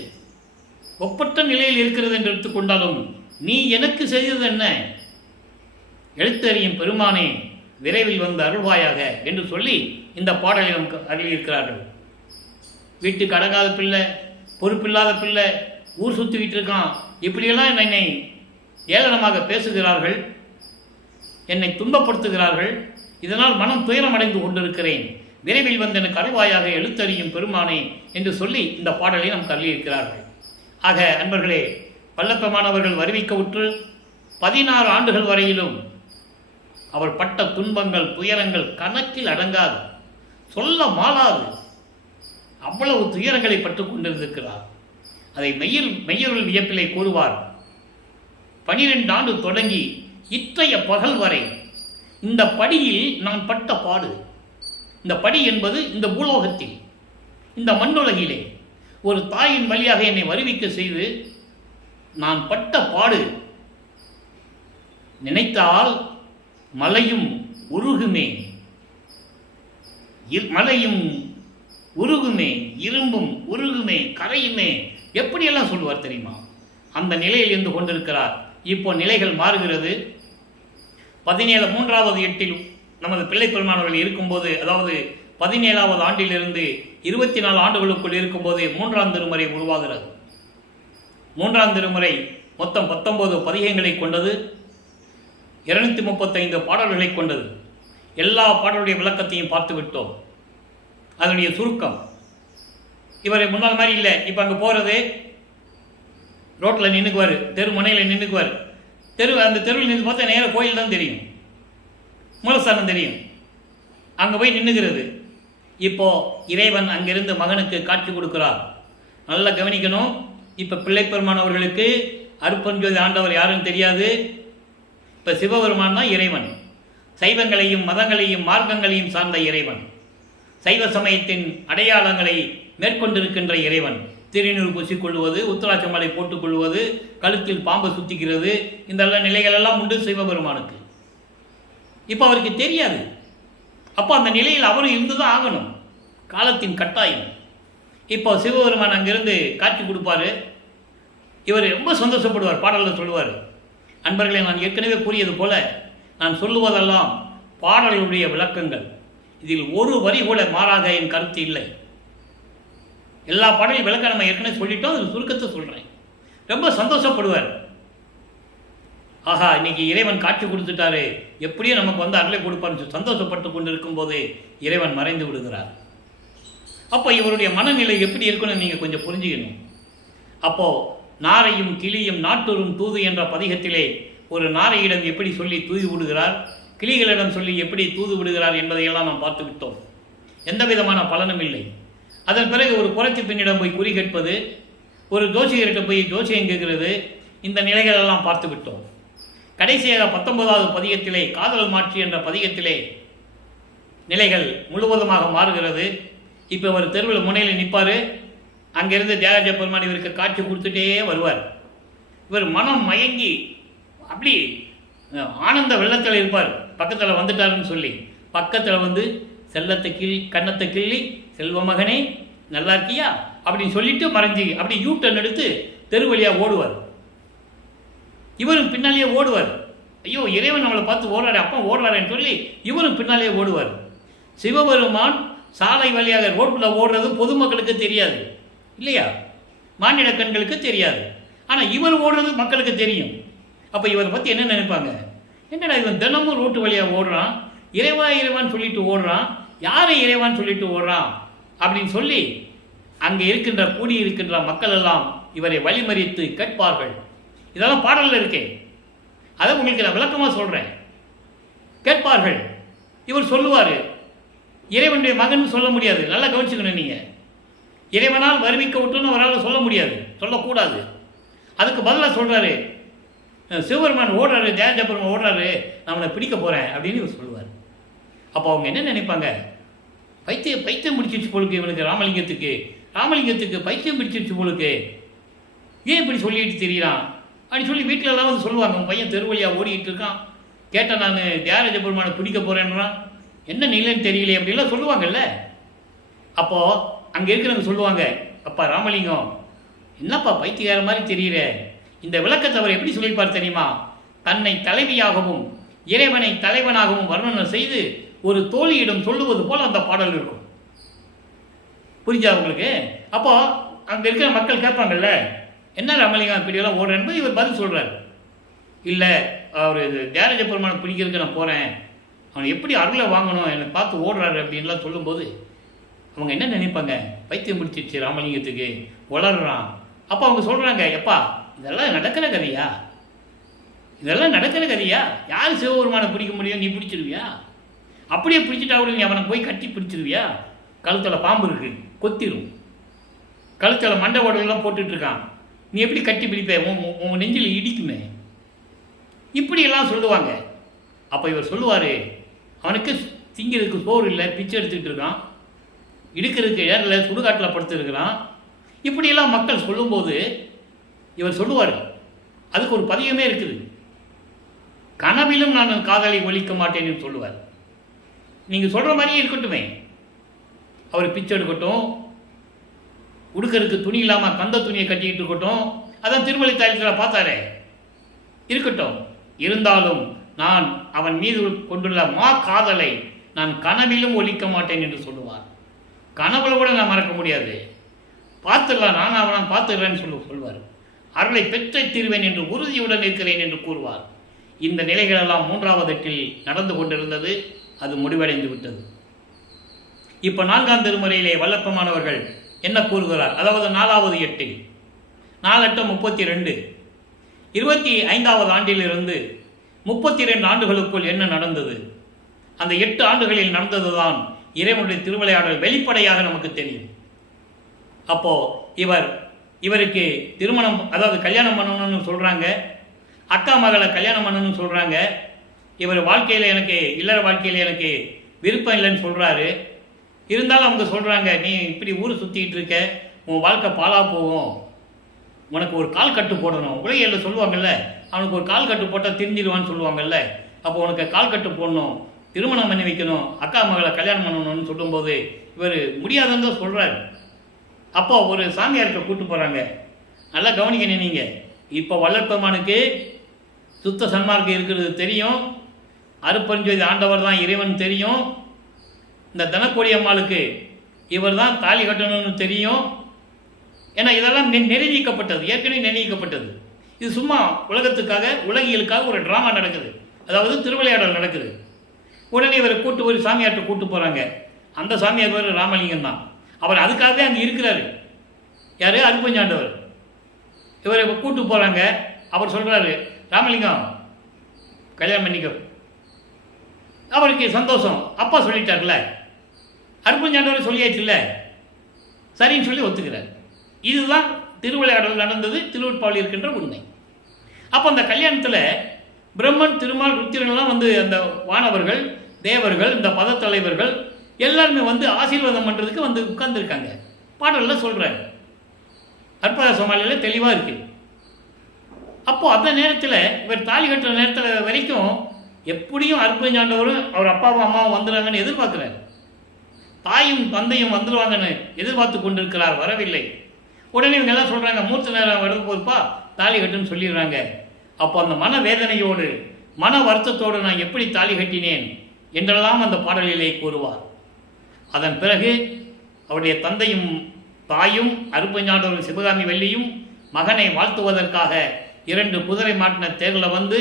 ஒப்பற்ற நிலையில் இருக்கிறது என்று எடுத்துக்கொண்டாலும் நீ எனக்கு செய்தது என்ன? எழுத்தறியும் பெருமானே விரைவில் வந்து அருள்வாயாக என்று சொல்லி இந்த பாடலை நமக்கு அருளியிருக்கிறார்கள். வீட்டுக்கு அடங்காத பிள்ளை, பொறுப்பில்லாத பிள்ளை, ஊர் சுற்றிக்கிட்டு இருக்கான், இப்படியெல்லாம் என்னை ஏளனமாக பேசுகிறார்கள், என்னை துன்பப்படுத்துகிறார்கள், இதனால் மனம் துயரமடைந்து கொண்டிருக்கிறேன், விரைவில் வந்து எனக்கு அருள்வாயாக எழுத்தறியும் பெருமானே என்று சொல்லி இந்த பாடலை நமக்கு அருளியிருக்கிறார்கள். ஆக அன்பர்களே, வல்லப்பெருமானவர்கள் வருவிக்கவுற்று 16 ஆண்டுகள் வரையிலும் அவர் பட்ட துன்பங்கள், துயரங்கள் கணக்கில் அடங்காது, சொல்ல மாளாது, அவ்வளவு துயரங்களை பட்டுக் கொண்டிருந்திருக்கிறார். அதை மெய்யருள் வியப்பிலை கூறுவார். 12 ஆண்டு தொடங்கி இற்றைய பகல் வரை இந்த படியில் நான் பட்ட பாடு, இந்த படி என்பது இந்த பூலோகத்தில், இந்த மண்ணுலகிலே ஒரு தாயின் வழியாக என்னை வருவிக்க செய்து நான் பட்ட பாடு நினைத்தால் மலையும் உருகுமே, இரும்பும் உருகுமே, கரையுமே, எப்படியெல்லாம் சொல்லுவார் தெரியுமா? அந்த நிலையில் இருந்து கொண்டிருக்கிறார். இப்போ நிலைகள் மாறுகிறது. 3வது எட்டில் நமது பிள்ளை பெருமானவர்கள் இருக்கும்போது, அதாவது 17வது ஆண்டிலிருந்து 24 ஆண்டுகளுக்குள் இருக்கும்போது 3ஆம் திருமுறை உருவாகிறது. 3ஆம் திருமுறை மொத்தம் 19 பதிகங்களை கொண்டது, 235 பாடல்களை கொண்டது. எல்லா பாடலுடைய விளக்கத்தையும் பார்த்து விட்டோம். அதனுடைய சுருக்கம், இவரை முன்னால் மாதிரி இல்லை. இப்போ அங்கே போகிறது, ரோட்டில் நின்றுக்குவார், தெருமுனையில் நின்றுக்குவார், அந்த தெருவில் நின்று பார்த்தா நேராக கோயில் தான் தெரியும், மூலஸ்தானம் தெரியும், அங்கே போய் நின்றுகிறது. இப்போ இறைவன் அங்கிருந்து மகனுக்கு காட்சி கொடுக்கிறார். நல்லா கவனிக்கணும். இப்போ பிள்ளைப்பெருமான் அவர்களுக்கு அருட்பெருஞ்சோதி ஆண்டவர் யாருன்னு தெரியாது. இப்போ சிவபெருமான் தான் இறைவன், சைவங்களையும் மதங்களையும் மார்க்கங்களையும் சார்ந்த இறைவன், சைவ சமயத்தின் அடையாளங்களை மேற்கொண்டிருக்கின்ற இறைவன். திருநீர் பூசிக்கொள்வது, உத்தராட்சமலை போட்டுக்கொள்வது, கழுத்தில் பாம்பை சுத்திக்கிறது, இந்த நிலைகளெல்லாம் உண்டு சிவபெருமானுக்கு. இப்போ அவருக்கு தெரியாது. அப்போ அந்த நிலையில் அவரும் இருந்து தான் ஆகணும், காலத்தின் கட்டாயம். இப்போ சிவபெருமான் அங்கிருந்து காட்சி கொடுப்பாரு. இவர் ரொம்ப சந்தோஷப்படுவார், பாடலில் சொல்லுவார். அன்பர்களை, நான் ஏற்கனவே கூறியது போல நான் சொல்லுவதெல்லாம் பாடலுடைய விளக்கங்கள். இதில் ஒரு வரி கூட மாறாக என் கருத்து இல்லை. எல்லா பாடலையும் விளக்க நம்ம ஏற்கனவே சொல்லிட்டோம், அது சுருக்கத்தை சொல்கிறேன். ரொம்ப சந்தோஷப்படுவார். ஆஹா, இன்னைக்கு இறைவன் காட்சி கொடுத்துட்டாரு, எப்படியும் நமக்கு வந்து அருளை கொடுப்பார்னு சந்தோஷப்பட்டு கொண்டு இருக்கும்போது இறைவன் மறைந்து விடுகிறார். அப்போ இவருடைய மனநிலை எப்படி இருக்குன்னு நீங்கள் கொஞ்சம் புரிஞ்சுக்கணும். அப்போது நாரையும் கிளியும் நாட்டூரும் தூது என்ற பதிகத்திலே ஒரு நாரையிடம் எப்படி சொல்லி தூது விடுகிறார், கிளிகளிடம் சொல்லி எப்படி தூது விடுகிறார் என்பதையெல்லாம் நாம் பார்த்து விட்டோம். எந்த விதமான பலனும் இல்லை. அதன் பிறகு ஒரு புரட்சி பெண்ணிடம் போய் குறி கேட்பது, ஒரு ஜோசியர்கிட்ட போய் ஜோசியம் கேட்கிறது, இந்த நிலைகளெல்லாம் பார்த்து விட்டோம். கடைசியாக 19வது பதிகத்திலே காதல் மாற்றி என்ற பதிகத்திலே நிலைகள் முழுவதுமாக மாறுகிறது. இப்போ அவர் தெருவில் முனையில் நிற்பார். அங்கிருந்து தியாகராஜ பெருமான் இவருக்கு காட்சி கொடுத்துட்டே வருவார். இவர் மனம் மயங்கி அப்படி ஆனந்த வெள்ளத்தில் இருப்பார். பக்கத்தில் வந்துட்டாருன்னு சொல்லி பக்கத்தில் வந்து செல்லத்தை கன்னத்தை கிள்ளி செல்வ மகனே நல்லா இருக்கியா அப்படின்னு சொல்லிட்டு மறைஞ்சி அப்படி யூட்டன் எடுத்து தெரு வழியாக ஓடுவார். இவரும் பின்னாலேயே ஓடுவார். ஐயோ இறைவன் நம்மளை பார்த்து ஓடுறாரு, அப்பா ஓடுறாருன்னு சொல்லி இவரும் பின்னாலேயே ஓடுவார். சிவபெருமான் சாலை வழியாக ரோட்டில் ஓடுறது பொதுமக்களுக்கு தெரியாது இல்லையா, மானிட கண்களுக்கு தெரியாது. ஆனால் இவர் ஓடுறது மக்களுக்கு தெரியும். அப்போ இவரை பற்றி என்ன நினைப்பாங்க, என்னடா இவன் தினமும் ரோட்டு வழியாக ஓடுறான், இறைவான்னு சொல்லிட்டு ஓடுறான், யாரை இறைவான்னு சொல்லிட்டு ஓடுறான் அப்படின்னு சொல்லி அங்கே இருக்கின்ற கூடியிருக்கின்ற மக்கள் எல்லாம் இவரை வழிமறித்து கேட்பார்கள். இதெல்லாம் பாடலில் இருக்கே, அதை உங்களுக்கு நான் விளக்கமாக சொல்கிறேன். கேட்பார்கள். இவர் சொல்லுவார், இறைவனுடைய மகன் சொல்ல முடியாது. நல்லா கவனிச்சுக்கணும். நீங்கள் இறைவனால் வருவிக்க விட்டுன்னு அவரால் சொல்ல முடியாது, சொல்லக்கூடாது. அதுக்கு பதிலாக சொல்கிறாரு, சிவபெருமான் ஓடுறாரு, தியாகராஜபெருமான் ஓடுறாரு, நான் அவனை பிடிக்க போகிறேன் அப்படின்னு இவர் சொல்லுவார். அப்போ அவங்க என்ன நினைப்பாங்க, பைத்தியம் பிடிச்சிருச்சு போலுக்கு இவனுக்கு, ராமலிங்கத்துக்கு பைத்தியம் பிடிச்சிருச்சு போலுக்கு, ஏன் இப்படி சொல்லிட்டு தெரியலாம் அப்படின்னு சொல்லி வீட்டில் எல்லாம் வந்து சொல்லுவாங்க. உன் பையன் தெருவழியாக ஓடிக்கிட்டு இருக்கான், கேட்டேன் நான் தியாகராஜ பெருமானை பிடிக்க போகிறேன்றான், என்ன நிலைன்னு தெரியல அப்படிலாம் சொல்லுவாங்கல்ல. அப்போது அங்கே இருக்கிறவங்க சொல்லுவாங்க, அப்பா ராமலிங்கம் என்னப்பா பைத்தியார மாதிரி தெரியுற, இந்த விளக்கத்தை அவர் எப்படி சொல்லிப்பார் தெரியுமா, தன்னை தலைவியாகவும் இறைவனை தலைவனாகவும் வர்ணனை செய்து ஒரு தோழியிடம் சொல்லுவது போல் அந்த பாடல் இருக்கும். புரிஞ்சா உங்களுக்கு? அப்போ அங்கே இருக்கிற மக்கள் கேட்பாங்கல்ல, என்ன ராமலிங்கம் இப்படியெல்லாம் ஓடுறேன்னு இவர் பதில் சொல்கிறார். இல்லை அவர் தியாகராஜ பெருமானை பிடிக்கிறதுக்கு நான் போகிறேன், அவனை எப்படி அருளை வாங்கணும் என்னை பார்த்து ஓடுறாரு அப்படின்லாம் சொல்லும்போது அவங்க என்ன நினைப்பாங்க, பைத்தியம் பிடிச்சிருச்சு ராமலிங்கத்துக்கு, வளர்றான். அப்போ அவங்க சொல்கிறாங்க, எப்பா இதெல்லாம் நடக்கிற கதையா, யார் சிவபெருமானை பிடிக்க முடியும், நீ பிடிச்சிருவியா? அப்படியே பிடிச்சிட்டா கூட நீ அவனை போய் கட்டி பிடிச்சிருவியா? கழுத்தில் பாம்பு இருக்கு, கொத்திரும். கழுத்தில் மண்டை ஓடலாம் போட்டுட்ருக்கான், நீ எப்படி கட்டி பிடிப்ப, உன் நெஞ்சில் இடிக்குமே, இப்படியெல்லாம் சொல்லுவாங்க. அப்போ இவர் சொல்லுவார், அவனுக்கு திங்கிறதுக்கு சோறு இல்லை, பிச்சை எடுத்துக்கிட்டு இருக்கான், இடுக்கிறதுக்கு ஏரில் சுடுகாட்டில் படுத்துருக்கிறான், இப்படியெல்லாம் மக்கள் சொல்லும்போது இவர் சொல்லுவார், அதுக்கு ஒரு பதியமே இருக்குது, கனவிலும் நான் காதலை ஒழிக்க மாட்டேன்னு சொல்லுவார். நீங்கள் சொல்கிற மாதிரியே இருக்கட்டுமே, அவர் பிச்சை எடுக்கட்டும், உடுக்கிறதுக்கு துணி இல்லாமல் கந்த துணியை கட்டிக்கிட்டு இருக்கட்டும், அதான் திருமலை தாயத்தில் பார்த்தாரே, இருக்கட்டும். இருந்தாலும் நான் அவன் மீது கொண்டுள்ள காதலை நான் கனவிலும் ஒழிக்க மாட்டேன் என்று சொல்லுவார். கனவுல கூட நான் மறக்க முடியாது, பார்த்துடலாம், நான் அவனை பார்த்துடுறேன்னு சொல்லுவார். அருளை பெற்ற தீர்வேன் என்று உறுதியுடன் இருக்கிறேன் என்று கூறுவார். இந்த நிலைகளெல்லாம் 3வது எட்டில் நடந்து கொண்டிருந்தது, அது முடிவடைந்து விட்டது. இப்போ 4ஆம் திருமுறையிலே வல்லப்பமானவர்கள் என்ன கூறுகிறார், அதாவது 4வது எட்டில் 4×8 32 25வது ஆண்டிலிருந்து 32 ஆண்டுகளுக்குள் என்ன நடந்தது, அந்த 8 ஆண்டுகளில் நடந்ததுதான் இறைவனுடைய திருவிளையாடல் வெளிப்படையாக நமக்கு தெரியும். அப்போ இவருக்கு திருமணம், அதாவது கல்யாணம் பண்ணணும்னு சொல்கிறாங்க, அக்கா மகளை கல்யாணம் பண்ணணும்னு சொல்கிறாங்க. இவர் வாழ்க்கையில் எனக்கு இல்லற வாழ்க்கையில் எனக்கு விருப்பம் இல்லைன்னு சொல்கிறாரு. இருந்தாலும் அவங்க சொல்கிறாங்க, நீ இப்படி ஊர் சுற்றிக்கிட்டு இருக்க, உன் வாழ்க்கை பாலாக போகும், உனக்கு ஒரு கால் கட்டு போடணும். உலகில் சொல்லுவாங்கல்ல, அவனுக்கு ஒரு கால் கட்டு போட்டால் திரிஞ்சிடுவான்னு சொல்லுவாங்கல்ல. அப்போ உனக்கு கால் கட்டு போடணும், திருமணம் பண்ணி வைக்கணும், அக்கா மகளை கல்யாணம் பண்ணணும்னு சொல்லும்போது இவர் முடியாதுன்னு தான் சொல்கிறாரு. அப்போ ஒரு சாமியார்கிட்ட கூப்பிட்டு போகிறாங்க. நல்லா கவனிக்கணும் நீங்கள். இப்போ வல்லற்பெருமானுக்கு சுத்த சன்மார்க்கம் இருக்கிறது தெரியும், அருப்பஞ்சோதி ஆண்டவர் தான் இறைவன் தெரியும், இந்த தனக்கோடி அம்மாளுக்கு இவர் தான் தாலி கட்டணும்னு தெரியும். ஏன்னா இதெல்லாம் நிர்ணயிக்கப்பட்டது, ஏற்கனவே நிர்ணயிக்கப்பட்டது. இது சும்மா உலகத்துக்காக, உலகியலுக்காக ஒரு ட்ராமா நடக்குது, அதாவது திருவிளையாடல் நடக்குது. உடனே இவரை ஒரு சாமியார்கிட்ட கூப்பிட்டு போகிறாங்க. அந்த சாமியார் பேர் ராமலிங்கம் தான். அவர் அதுக்காகவே அங்கே இருக்கிறாரு. யார்? அருப்பஞ்சாண்டவர். இவரை கூப்பிட்டு போகிறாங்க. அவர் சொல்கிறாரு, ராமலிங்கம் கல்யாணம் பண்ணிக்கோ. அவருக்கு சந்தோஷம், அப்பா சொல்லிட்டார்ல, அருப்பஞ்சாண்டவர் சொல்லியாச்சுல்ல, சரின்னு சொல்லி ஒத்துக்கிறார். இதுதான் திருவிளையாடல் நடந்தது, திருவெட்பாவில் இருக்கின்ற உண்மை. அப்போ அந்த கல்யாணத்தில் பிரம்மன், திருமால், ருத்திரன்லாம் வந்து அந்த வானவர்கள், தேவர்கள், இந்த பதத்தலைவர்கள் எல்லாருமே வந்து ஆசீர்வாதம் பண்ணுறதுக்கு வந்து உட்கார்ந்துருக்காங்க. பாடலில் சொல்கிறாங்க, அற்புத சமாளியில் தெளிவாக இருக்குது. அப்போது அந்த நேரத்தில் இவர் தாலி கட்டுற நேரத்தில் வரைக்கும் எப்படியும் அற்புதஞ்சாண்டவரும் அவர் அப்பாவும் அம்மாவும் வந்துடுறாங்கன்னு எதிர்பார்க்குறாரு. தாயும் தந்தையும் வந்துடுவாங்கன்னு எதிர்பார்த்து கொண்டிருக்கிறார், வரவில்லை. உடனே இவங்க எல்லாம் சொல்கிறாங்க, மூர்த்த நேரம் வருது போதுப்பா, தாலி கட்டுன்னு சொல்லிடுறாங்க. அப்போ அந்த மன வேதனையோடு, மன வருத்தத்தோடு நான் எப்படி தாலி கட்டினேன் என்றெல்லாம் அந்த பாடலிலே கூறுவார். அதன் பிறகு அவருடைய தந்தையும் தாயும் அருப்பஞ்சாண்டவர் சிவகாமி வெள்ளியும் மகனை வாழ்த்துவதற்காக 2 குதிரை மாட்டின தேரில் வந்து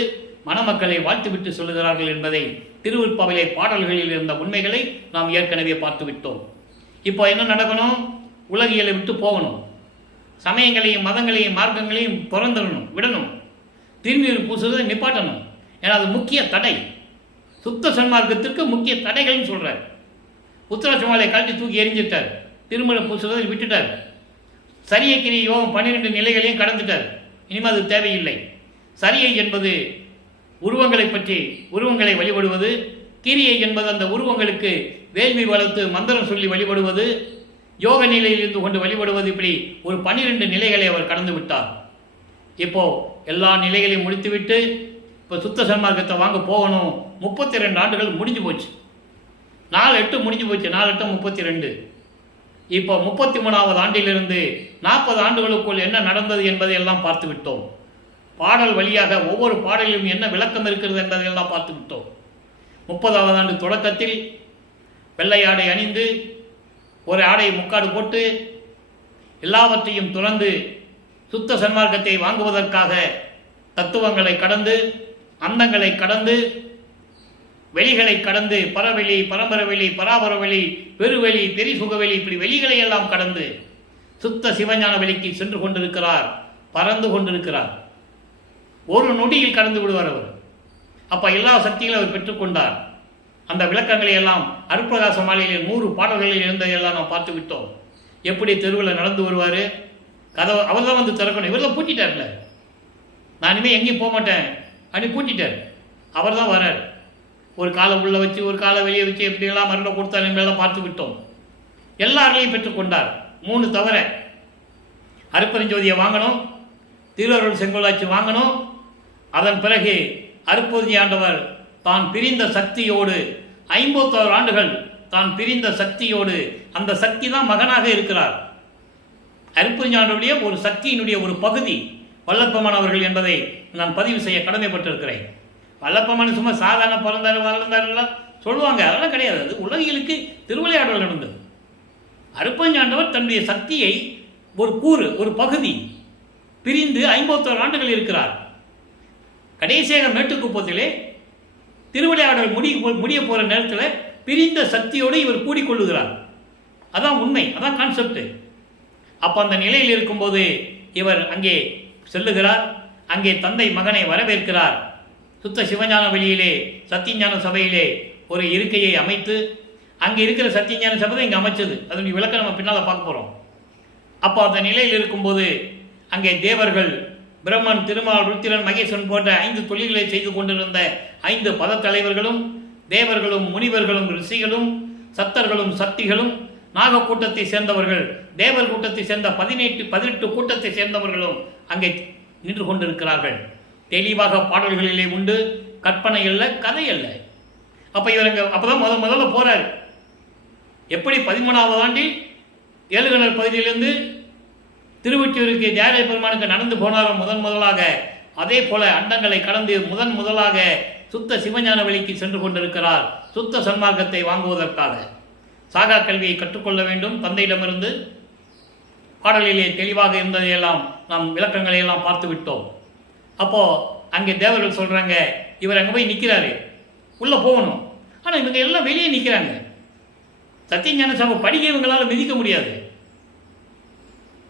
மணமக்களை வாழ்த்துவிட்டு சொல்லுகிறார்கள் என்பதை திருவெட்பாவிலே பாடல்களில் இருந்த உண்மைகளை நாம் ஏற்கனவே பார்த்து விட்டோம். இப்போ என்ன நடக்கணும்? உலகியலை விட்டு போகணும், சமயங்களையும் மதங்களையும் மார்க்கங்களையும் திறந்துடணும், விடணும், திருநீர் பூசுவதை நிப்பாட்டணும். ஏன்னா அது முக்கிய தடை, சுத்த சன்மார்க்கத்திற்கு முக்கிய தடைகள்னு சொல்கிறார். உத்தரச்சமாலை கழட்டி தூக்கி எரிஞ்சிட்டார், திருமண பூசுவதை விட்டுட்டார், சரியை கிரி யோகம் 12 நிலைகளையும் கடந்துட்டார். இனிமேல் அது தேவையில்லை. சரியை என்பது உருவங்களை பற்றி, உருவங்களை வழிபடுவது, கிரியை என்பது அந்த உருவங்களுக்கு வேள்வி வளர்த்து மந்திரம் சொல்லி வழிபடுவது, யோக நிலையில் இருந்து கொண்டு வழிபடுவது, இப்படி ஒரு 12 நிலைகளை அவர் கடந்து விட்டார். இப்போ எல்லா நிலைகளையும் முடித்துவிட்டு இப்போ சுத்த சன்மார்க்கத்தை வாங்க போகணும். 32 ஆண்டுகள் முடிஞ்சு போச்சு, 4/8 முடிஞ்சு போச்சு, 4/8 32. இப்போ 33வது ஆண்டிலிருந்து 40 ஆண்டுகளுக்குள் என்ன நடந்தது என்பதை எல்லாம் பார்த்து விட்டோம். பாடல் வழியாக ஒவ்வொரு பாடலிலும் என்ன விளக்கம் இருக்கிறது என்பதையெல்லாம் பார்த்து விட்டோம். 30வது ஆண்டு தொடக்கத்தில் வெள்ளை ஆடை அணிந்து ஒரு ஆடையை முக்காடு போட்டு எல்லாவற்றையும் துறந்து சுத்த சன்மார்க்கத்தை வாங்குவதற்காக தத்துவங்களை கடந்து, அந்தங்களை கடந்து, வெளிகளை கடந்து, பரவெளி, பரம்பரவெளி, பராபரவெளி, பெருவெளி, பெரிசுகவெளி, இப்படி வெளிகளை எல்லாம் கடந்து சுத்த சிவஞான வெளிக்கு சென்று கொண்டிருக்கிறார், பறந்து கொண்டிருக்கிறார். ஒரு நொடியில் கடந்து விடுவார் அவர். அப்போ எல்லா சக்திகளும் அவர் பெற்றுக்கொண்டார். அந்த விளக்கங்களை எல்லாம் அருட்பிரகாச மாலையில் 100 பாடல்களில் இருந்ததையெல்லாம் நாம் பார்த்து விட்டோம். எப்படி தெருவில் நடந்து வருவார், கதவை அவர் தான் வந்து திறக்கணும், இவர் தான் பூட்டிட்டார்ல, நான் இனிமேல் எங்கேயும் போக மாட்டேன் அப்படின்னு பூட்டிட்டார். அவர் தான் வரார். ஒரு காலை உள்ளே வச்சு ஒரு காலை வெளியே வச்சு எப்படியெல்லாம் மருண்டை கொடுத்தார் என்பதெல்லாம் பார்த்து விட்டோம். எல்லாரையும் பெற்றுக்கொண்டார். 3 தவிர அருப்பெருஞ்சோதியை வாங்கணும், திருவருள் செங்கோலாட்சி வாங்கணும். அதன் பிறகு அருட்பொருந்தி ஆண்டவர் தான் பிரிந்த சக்தியோடு 51 ஆண்டுகள் தான் பிரிந்த சக்தியோடு, அந்த சக்தி தான் மகனாக இருக்கிறார். அருட்பொருந்தி ஆண்டவருடைய ஒரு சக்தியினுடைய ஒரு பகுதி வல்லப்பமான் அவர்கள் என்பதை நான் பதிவு செய்ய கடமைப்பட்டிருக்கிறேன். வல்லப்பமான் சும்மா சாதாரண பிறந்தார் வளர்ந்தாரெல்லாம் சொல்லுவாங்க, அதெல்லாம் கிடையாது. அது உலகியலுக்கு திருவிளையாடல் நடந்தது. அருட்பொருந்தி ஆண்டவர் தன்னுடைய சக்தியை ஒரு கூறு, ஒரு பகுதி பிரிந்து 51 ஆண்டுகள் இருக்கிறார். கடைசியாக மேட்டுக்குப்பத்திலே திருவிளையாடல் முடிய போகிற நேரத்தில் பிரிந்த சக்தியோடு இவர் கூடிக்கொள்ளுகிறார். அதான் உண்மை, அதான் கான்செப்ட். அப்போ அந்த நிலையில் இருக்கும்போது இவர் அங்கே செல்லுகிறார். அங்கே தந்தை மகனை வரவேற்கிறார். சுத்த சிவஞான வெளியிலே சத்தியஞான சபையிலே ஒரு இருக்கையை அமைத்து, அங்கே இருக்கிற சத்தியஞான சபை இங்கே அமைச்சது, அதனுடைய விளக்கம் நம்ம பின்னால் பார்க்க போகிறோம். அப்போ அந்த நிலையில் இருக்கும்போது அங்கே தேவர்கள், பிரம்மன், திருமால், ருத்திரன், மகேஸ்வரன் போன்ற 5 தொழில்களை செய்து கொண்டிருந்த 5 பதத்தலைவர்களும், தேவர்களும், முனிவர்களும், ரிஷிகளும், சத்தர்களும், சக்திகளும், நாக கூட்டத்தை சேர்ந்தவர்கள், தேவர் கூட்டத்தை சேர்ந்த 18 கூட்டத்தை சேர்ந்தவர்களும் அங்கே நின்று கொண்டிருக்கிறார்கள். தெளிவாக பாடல்களிலே உண்டு, கற்பனை அல்ல, கதை அல்ல. அப்போ இவர் அங்கே அப்போதான் முதல்ல போகிறார். எப்படி 13வது ஆண்டில் ஏழுகிணர் பகுதியிலிருந்து திருவொற்றியூருக்கு தியாகராஜ பெருமானுக்கு நடந்து போனாரோ முதலாக, அதே போல அண்டங்களை கடந்து முதலாக சுத்த சிவஞான வெளிக்கு சென்று கொண்டிருக்கிறார். சுத்த சன்மார்க்கத்தை வாங்குவதற்காக சாகா கல்வியை கற்றுக்கொள்ள வேண்டும் தந்தையிடமிருந்து. பாடலிலே தெளிவாக இருந்ததையெல்லாம் நாம் விளக்கங்களை எல்லாம் பார்த்து விட்டோம். அப்போது அங்கே தேவர்கள் சொல்கிறாங்க, இவர் அங்கே போய் நிற்கிறாரு, உள்ளே போகணும். ஆனால் இவங்க எல்லாம் வெளியே நிற்கிறாங்க. சத்தியஞான சபை படிக்க இவங்களால் மிதிக்க முடியாது.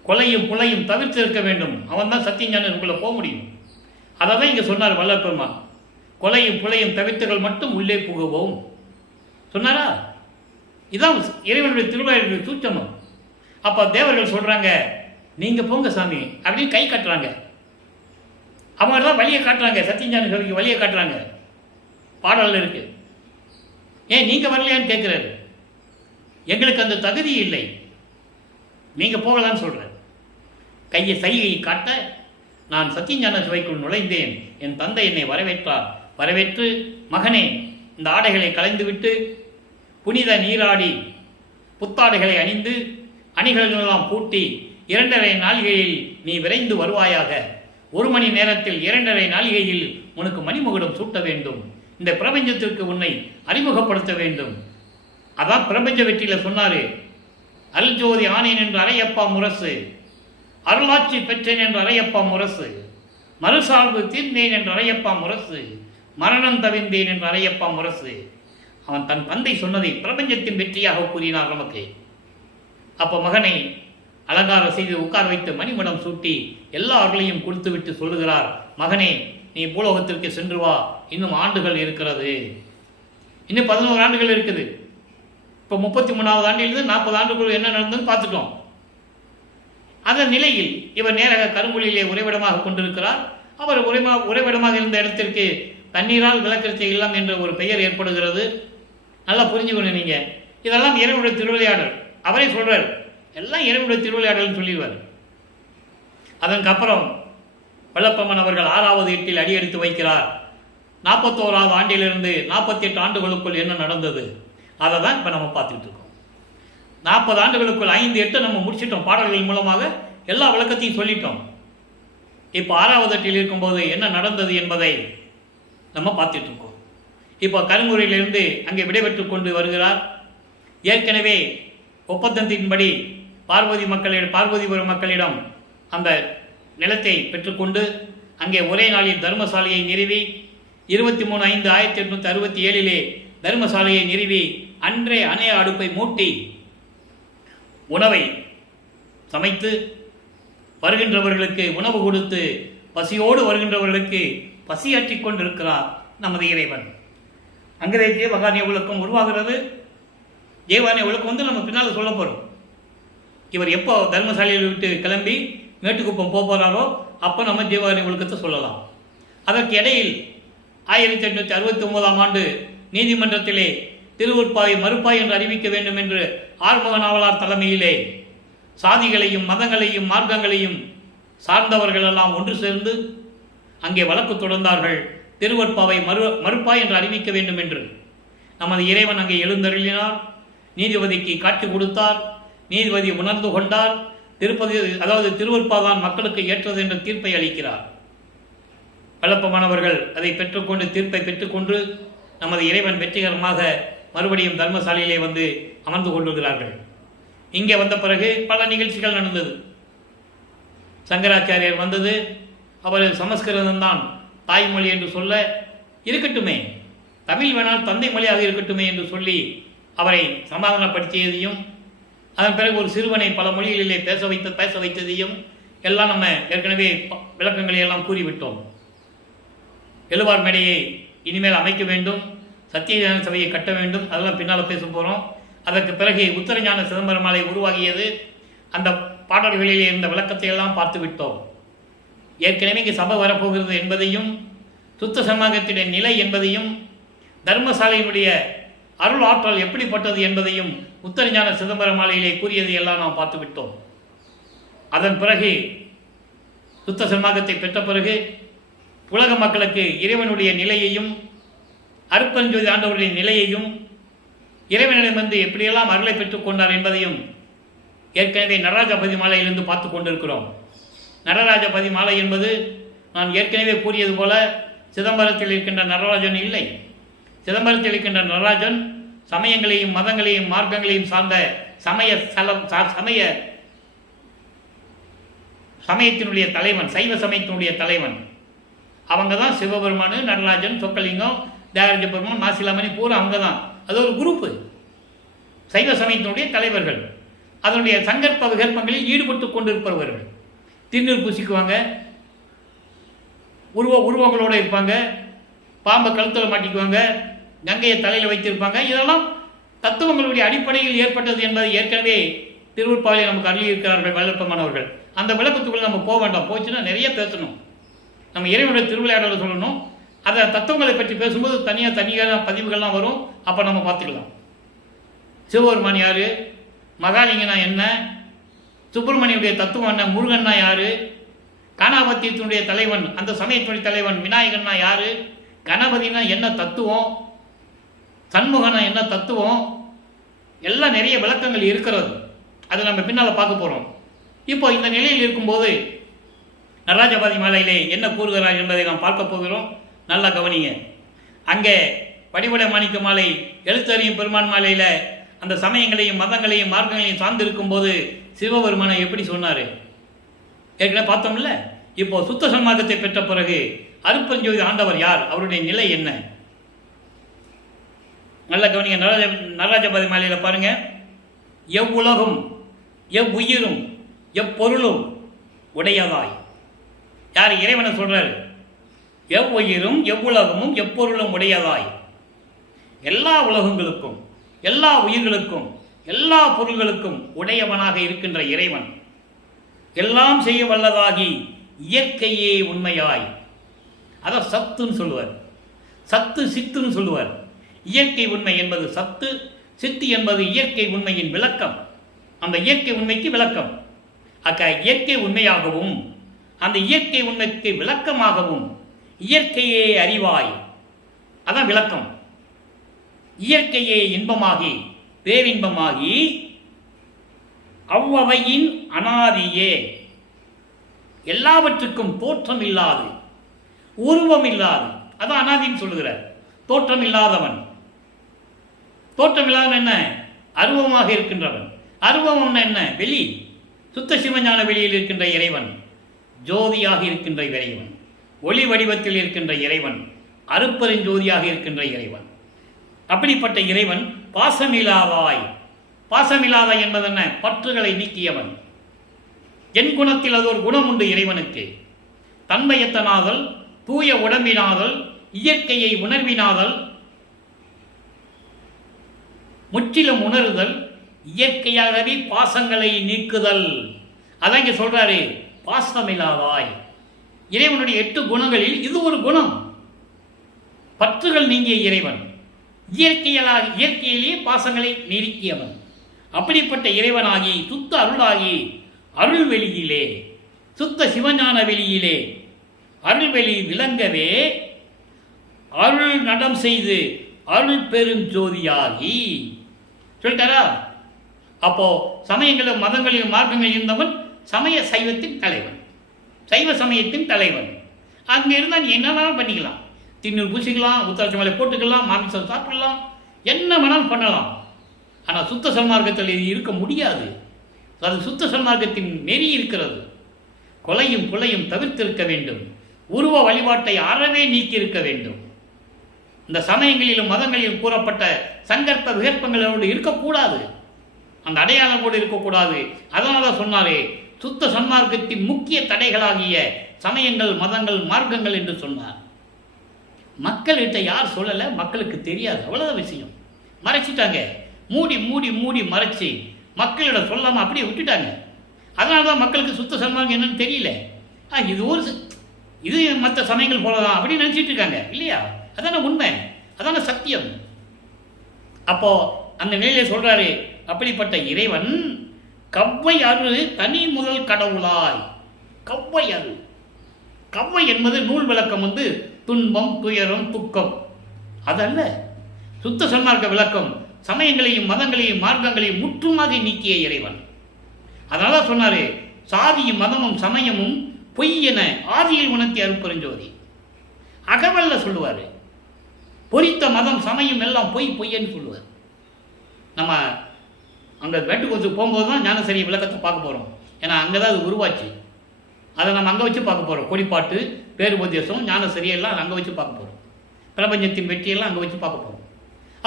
கொலையும் புலையும் தவிர்த்து இருக்க வேண்டும். அவன் தான் சத்தியஞானத்துக்குள்ளே போக முடியும். அதை தான் இங்கே சொன்னார் வல்லற்பெருமான். கொலையும் புலையும் தவிர்த்துகள் மட்டும் உள்ளே புகுவோம் சொன்னாரா? இதான் இறைவனுடைய திருவிழாவுடைய சூட்சமம். அப்போ தேவர்கள் சொல்கிறாங்க, நீங்கள் போங்க சாமி அப்படின்னு கை காட்டுறாங்க. அவங்க தான் வழியை காட்டுறாங்க, சத்தியஞான சபைக்கு வழியை காட்டுறாங்க. பாடலில் இருக்கு. ஏன் நீங்கள் வரலையான்னு கேட்குறாரு. எங்களுக்கு அந்த தகுதி இல்லை, நீங்கள் போகலான்னு சொல்கிறார். கையை சைகையை காட்ட நான் சத்தியஞான சபைக்குள் நுழைந்தேன். என் தந்தை என்னை வரவேற்றார். வரவேற்று, மகனே இந்த ஆடைகளை கலைந்துவிட்டு புனித நீராடி புத்தாடைகளை அணிந்து அணிகளெல்லாம் பூட்டி 2½ நாளிகையில் நீ விரைந்து வருவாயாக. 1 மணி நேரத்தில் 2½ நாளிகையில் உனக்கு மணிமகுடம் சூட்ட வேண்டும். இந்த பிரபஞ்சத்திற்கு உன்னை அறிமுகப்படுத்த வேண்டும். அதான் பிரபஞ்ச வெற்றியில் சொன்னாரு, அல்ஜோதி ஆனேன் என்று அரையப்பா முரசு, அருளாட்சி பெற்றேன் என்று அரையப்பா முரசு, மறுசார்பு தீர்ந்தேன் என்று அரையப்பா முரசு, மரணம் தவிர்ந்தேன் என்று அரையப்பா முரசு. அவன் தன் தந்தை சொன்னதை பிரபஞ்சத்தின் வெற்றியாக கூறினார் நமக்கு. அப்போ மகனை அலங்காரம் செய்து உட்கார வைத்து மணிமடம் சூட்டி எல்லா அருளையும் கொடுத்துவிட்டு சொல்லுகிறார், மகனே நீ பூலோகத்திற்கு சென்று வா, இன்னும் ஆண்டுகள் இருக்கிறது, இன்னும் 11 ஆண்டுகள் இருக்குது. இப்போ 33வது ஆண்டிலிருந்து 40 ஆண்டுகள் என்ன நடந்ததுன்னு பார்த்துட்டோம். அந்த நிலையில் இவர் நேராக கருங்குழியிலே உறைவிடமாக கொண்டிருக்கிறார். அவர் உறைவிடமாக இருந்த இடத்திற்கு தண்ணீரால் விளக்கரிச்சை இல்லம் என்ற ஒரு பெயர் ஏற்படுகிறது. நல்லா புரிஞ்சுக்கணும் நீங்கள். இதெல்லாம் இறைவனுடைய திருவிளையாடல். அவரே சொல்கிறார், எல்லாம் இறைவனுடைய திருவிளையாடல்னு சொல்லிடுவார். அதற்கப்புறம் வல்லப்பம்மன் அவர்கள் 6வது எட்டில் அடியெடுத்து வைக்கிறார். 41வது ஆண்டிலிருந்து 48 ஆண்டுகளுக்குள் என்ன நடந்தது அதை தான் இப்போ நம்ம பார்த்துக்கிட்டு இருக்கோம். 40 ஆண்டுகளுக்குள் 5 8 நம்ம முடிச்சிட்டோம். பாடல்கள் மூலமாக எல்லா விளக்கத்தையும் சொல்லிட்டோம். இப்போ 6வது எட்டில் இருக்கும்போது என்ன நடந்தது என்பதை நம்ம பார்த்துட்டு இருக்கோம். இப்போ கருங்குறையிலிருந்து அங்கே விடைபெற்று கொண்டு வருகிறார். ஏற்கனவே ஒப்பந்தத்தின்படி பார்வதிபுரம் மக்களிடம் அந்த நிலத்தை பெற்றுக்கொண்டு அங்கே ஒரே நாளில் தர்மசாலையை நிறுவி 23/5/1867 தர்மசாலையை நிறுவி அன்றே அணைய அடுப்பை மூட்டி உணவை சமைத்து வருகின்றவர்களுக்கு உணவு கொடுத்து பசியோடு வருகின்றவர்களுக்கு பசியாற்றி கொண்டிருக்கிறார் நமது இறைவன். அங்கே ஜீவகாரண்ய ஒழுக்கம் உருவாகிறது. ஜீவகாரண்ய ஒழுக்கம் வந்து நம்ம பின்னால் சொல்ல போகிறோம். இவர் எப்போ தர்மசாலையில் விட்டு கிளம்பி மேட்டுக்குப்பம் போகிறாரோ அப்போ நம்ம ஜீவகாரண்ய ஒழுக்கத்தை சொல்லலாம். அதற்கு இடையில் 1869ஆம் ஆண்டு நீதிமன்றத்திலே திருவுற்பாவை மறுப்பாய் என்று அறிவிக்க வேண்டும் என்று ஆறுமுக நாவலார் தலைமையிலே சாதிகளையும் மதங்களையும் மார்க்கங்களையும் சார்ந்தவர்கள் எல்லாம் ஒன்று சேர்ந்து அங்கே வழக்கு தொடர்ந்தார்கள். திருவற்பாவை மறுப்பாய் என்று அறிவிக்க வேண்டும் என்று. நமது இறைவன் அங்கே எழுந்தருளினார். நீதிபதிக்கு காட்சி கொடுத்தார். நீதிபதி உணர்ந்து கொண்டார். திருவற்பாதான் மக்களுக்கு ஏற்றது என்ற தீர்ப்பை அளிக்கிறார். வல்லப்பமானவர்கள் அதை பெற்றுக்கொண்டு தீர்ப்பை பெற்றுக்கொண்டு நமது இறைவன் வெற்றிகரமாக மறுபடியும் தர்மசாலையிலே வந்து அமர்ந்து கொண்டிருக்கிறார்கள். இங்கே வந்த பிறகு பல நிகழ்ச்சிகள் நடந்தது. சங்கராச்சாரியர் வந்தது. அவர் சமஸ்கிருதம்தான் தாய்மொழி என்று சொல்ல, இருக்கட்டுமே தமிழ் வேணால் தந்தை மொழியாக இருக்கட்டுமே என்று சொல்லி அவரை சமாதானப்படுத்தியதையும், அதன் பிறகு ஒரு சிறுவனை பல மொழிகளிலே பேச வைத்ததையும் எல்லாம் நம்ம ஏற்கனவே விளக்கங்களை எல்லாம் கூறிவிட்டோம். எழுவார் மேடையை இனிமேல் அமைக்க வேண்டும், சத்தியஞான சபையை கட்ட வேண்டும், அதெல்லாம் பின்னால் பேச போகிறோம். அதற்கு பிறகு உத்தரஞான சிதம்பரமாலை உருவாகியது. அந்த பாடல்களிலே இருந்த விளக்கத்தை எல்லாம் பார்த்து விட்டோம். ஏற்கனவே இங்கே சபை வரப்போகிறது என்பதையும், சுத்த சமாகத்தினுடைய நிலை என்பதையும், தர்மசாலையினுடைய அருள் ஆற்றல் எப்படிப்பட்டது என்பதையும் உத்தரஞான சிதம்பரமாலையிலே கூறியதை எல்லாம் நாம் பார்த்து விட்டோம். அதன் பிறகு சுத்த சமாகத்தை பெற்ற பிறகு உலக மக்களுக்கு இறைவனுடைய நிலையையும் அருட்பெருஞ்சோதி ஆண்டவருடைய நிலையையும் இறைவனிடமிருந்து எப்படியெல்லாம் அருளை பெற்றுக்கொண்டார் என்பதையும் ஏற்கனவே நடராஜபதி மாலையிலிருந்து பார்த்து கொண்டிருக்கிறோம். நடராஜபதி மாலை என்பது நான் ஏற்கனவே கூறியது போல சிதம்பரத்தில் இருக்கின்ற நடராஜன் இல்லை. சிதம்பரத்தில் இருக்கின்ற நடராஜன் சமயங்களையும் மதங்களையும் மார்க்கங்களையும் சார்ந்த சமயத்தினுடைய தலைவன், சைவ சமயத்தினுடைய தலைவன். அவங்க தான் சிவபெருமானு, நடராஜன், சொக்கலிங்கம், தியாகராஜ பெருமான், மாசிலாமணி பூரா அவங்க தான். அது ஒரு குரூப்பு, சைவ சமயத்தினுடைய தலைவர்கள். அதனுடைய சங்கற்ப விகற்பங்களில் ஈடுபட்டு கொண்டிருப்பவர்கள். திருநீர் பூசிக்குவாங்க, உருவங்களோடு இருப்பாங்க, பாம்பை கழுத்தில் மாட்டிக்குவாங்க, கங்கையை தலையில் வைத்திருப்பாங்க. இதெல்லாம் தத்துவங்களுடைய அடிப்படையில் ஏற்பட்டது என்பதை ஏற்கனவே திருவுற்பாவில் நமக்கு அருளியிருக்கிறார்கள் வல்லப்பமானவர்கள். அந்த விளக்கத்துக்குள்ளே நம்ம போக வேண்டாம். போச்சுன்னா நிறைய பேசணும். நம்ம இறைவனுடைய திருவிளையாடலை சொல்லணும். அதை தத்துவங்களை பற்றி பேசும்போது தனியாக பதிவுகள்லாம் வரும். அப்போ நம்ம பார்த்துக்கலாம். சிவபெருமான் யார், மகாலிங்கனா என்ன, சுப்பிரமணியுடைய தத்துவம் என்ன, முருகன்னா யார், காணாபத்தியத்தினுடைய தலைவன் அந்த சமயத்தினுடைய தலைவன் விநாயகன்னா யார், கணபதினா என்ன தத்துவம், சண்முகனா என்ன தத்துவம், எல்லாம் நிறைய விளக்கங்கள் இருக்கிறது. அதை நம்ம பின்னால் பார்க்க போகிறோம். இப்போ இந்த நிலையில் இருக்கும்போது நடராஜபாதி மாலையிலே என்ன கூறுகிறார் என்பதை நாம் பார்க்க போகிறோம். நல்லா கவனிங்க. அங்கே வடிவட மாணிக்க மாலை, எழுத்தறியும் பெருமான் மாலையில் அந்த சமயங்களையும் மதங்களையும் மார்க்கங்களையும் சார்ந்திருக்கும் போது சிவபெருமானை எப்படி சொன்னார் ஏற்கனவே பார்த்தோம்ல. இப்போ சுத்த சன்மார்க்கத்தை பெற்ற பிறகு அருட்பெருஞ்சோதி ஆண்டவர் யார், அவருடைய நிலை என்ன, நல்ல கவனிங்க. நடராஜபாதி மாலையில் பாருங்க. எவ்வுலகும் எவ்வுயிரும் எப்பொருளும் உடையதாய். யார், இறைவனை சொல்றாரு. எவ்வுயிரும் எவ்வுலகமும் எப்பொருளும் உடையதாய். எல்லா உலகங்களுக்கும் எல்லா உயிர்களுக்கும் எல்லா பொருள்களுக்கும் உடையவனாக இருக்கின்ற இறைவன். எல்லாம் செய்ய வல்லதாகி இயற்கையே உண்மையாய். அதை சத்துன்னு சொல்லுவார். சத்து சித்துன்னு சொல்லுவார். இயற்கை உண்மை என்பது சத்து, சித்து என்பது இயற்கை உண்மையின் விளக்கம். அந்த இயற்கை உண்மைக்கு விளக்கம். இயற்கை உண்மையாகவும் அந்த இயற்கை உண்மைக்கு விளக்கமாகவும் இயற்கையே அறிவாய். அதான் விளக்கம். இயற்கையே இன்பமாகி பேரின்பமாகி அவ்வவையின் அனாதியே. எல்லாவற்றுக்கும் தோற்றம் இல்லாது உருவம் இல்லாது. அதான் அனாதின்னு சொல்லுகிறார். தோற்றம் இல்லாதவன். தோற்றம் இல்லாதவன் என்ன, அருவமாக இருக்கின்றவன். அருவம் என்ன, வெளி. சுத்த சிவஞான வெளியில் இருக்கின்ற இறைவன், ஜோதியாக இருக்கின்ற இறைவன், ஒளி வடிவத்தில் இருக்கின்ற இறைவன், அருட்பெருஞ்சோதியாக இருக்கின்ற இறைவன். அப்படிப்பட்ட இறைவன் பாசமில்லாதாய். பாசமில்லாதாய் என்பது என்ன, பற்றுகளை நீக்கியவன். என் குணத்தில் அது ஒரு குணம் உண்டு இறைவனுக்கு. தன்மையத்தனாதல், தூய உடம்பினாதல், இயற்கையை உணர்வினாதல், முற்றிலும் உணர்தல், இயற்கையாகவே பாசங்களை நீக்குதல். அதான் இங்கே சொல்றாரு, பாசமில்லாதாய். இறைவனுடைய 8 குணங்களில் இது ஒரு குணம். பற்றுகள் நீங்கிய இறைவன், இயற்கையிலேயே பாசங்களை நீக்கியவன். அப்படிப்பட்ட இறைவனாகி சுத்த அருளாகி அருள் வெளியிலே, சுத்த சிவஞான வெளியிலே அருள்வெளி விளங்கவே அருள் நடம் செய்து அருள் பெரும் ஜோதியாகி சொல்லிட்டாரா. அப்போ சமயங்களும் மதங்களிலும் மார்க்கங்களில் இருந்தவன் சமய சைவத்தின் தலைவன், சைவ சமயத்தின் தலைவன். அங்கே இருந்தால் நீ என்னென்னாலும் பண்ணிக்கலாம். திண்ணூர் பூசிக்கலாம், உத்தரச்சி மலை போட்டுக்கலாம், மாமிசம் சாப்பிடலாம், என்ன வேணாலும் பண்ணலாம். ஆனால் சுத்த சன்மார்க்கத்தில் இது இருக்க முடியாது. அது சுத்த சன்மார்க்கத்தின் நெறி இருக்கிறது. கொலையும் கொலையும் தவிர்த்திருக்க வேண்டும். உருவ வழிபாட்டை அறவே நீக்கி இருக்க வேண்டும். இந்த சமயங்களிலும் மதங்களிலும் கூறப்பட்ட சங்கற்ப விகற்பங்களோடு இருக்கக்கூடாது. அந்த அடையாளம் கூட இருக்கக்கூடாது. அதனால சொன்னாரே, சுத்த சன்மார்க்கத்தின் முக்கிய தடைகளாகிய சமயங்கள் மதங்கள் மார்க்கங்கள் என்று சொன்னார். மக்கள்கிட்ட யார் சொல்லலை, மக்களுக்கு தெரியாது, அவ்வளோதான் விஷயம். மறைச்சிட்டாங்க, மூடி மூடி மூடி மறைச்சி மக்களிடம் சொல்லாமல் அப்படியே விட்டுட்டாங்க. அதனால தான் மக்களுக்கு சுத்த சன்மார்க்கம் என்னன்னு தெரியல. இது மற்ற சமயங்கள் போலதான் அப்படின்னு நினச்சிட்டு இருக்காங்க இல்லையா? அதான உண்மை, அதான சத்தியம். அப்போ அந்த நிலையில சொல்றாரு, அப்படிப்பட்ட இறைவன் கவ்வை அரு தனி முதல் கடவுளாய். கவ்வை அரு, கவ்வை என்பது நூல் விளக்கம் துன்பம் துயரம் துக்கம், அதல்ல. சுத்த சன்மார்க்க விளக்கம் சமயங்களையும் மதங்களையும் மார்க்கங்களையும் முற்றுமாக நீக்கிய இறைவன். அதனால சொன்னாரு, சாதியும் மதமும் சமயமும் பொய் என ஆதியில் உணர்த்திய அருட்பெருஞ்சோதி. அகவல்ல சொல்லுவார், பொறித்த மதம் சமயம் எல்லாம் பொய் பொய்யன்னு சொல்லுவார். நம்ம அங்கே வேட்டுக்கோச்சு போகும்போது தான் ஞானசரிய விளக்கத்தை பார்க்க போகிறோம். ஏன்னா அங்கே தான் அது உருவாச்சு. அதை நம்ம அங்கே வச்சு பார்க்க போகிறோம். கொடிப்பாட்டு, பேருபதேசம், ஞானசரியெல்லாம் அங்கே வச்சு பார்க்க போகிறோம். பிரபஞ்சத்தின் வெற்றியெல்லாம் அங்கே வச்சு பார்க்க போகிறோம்.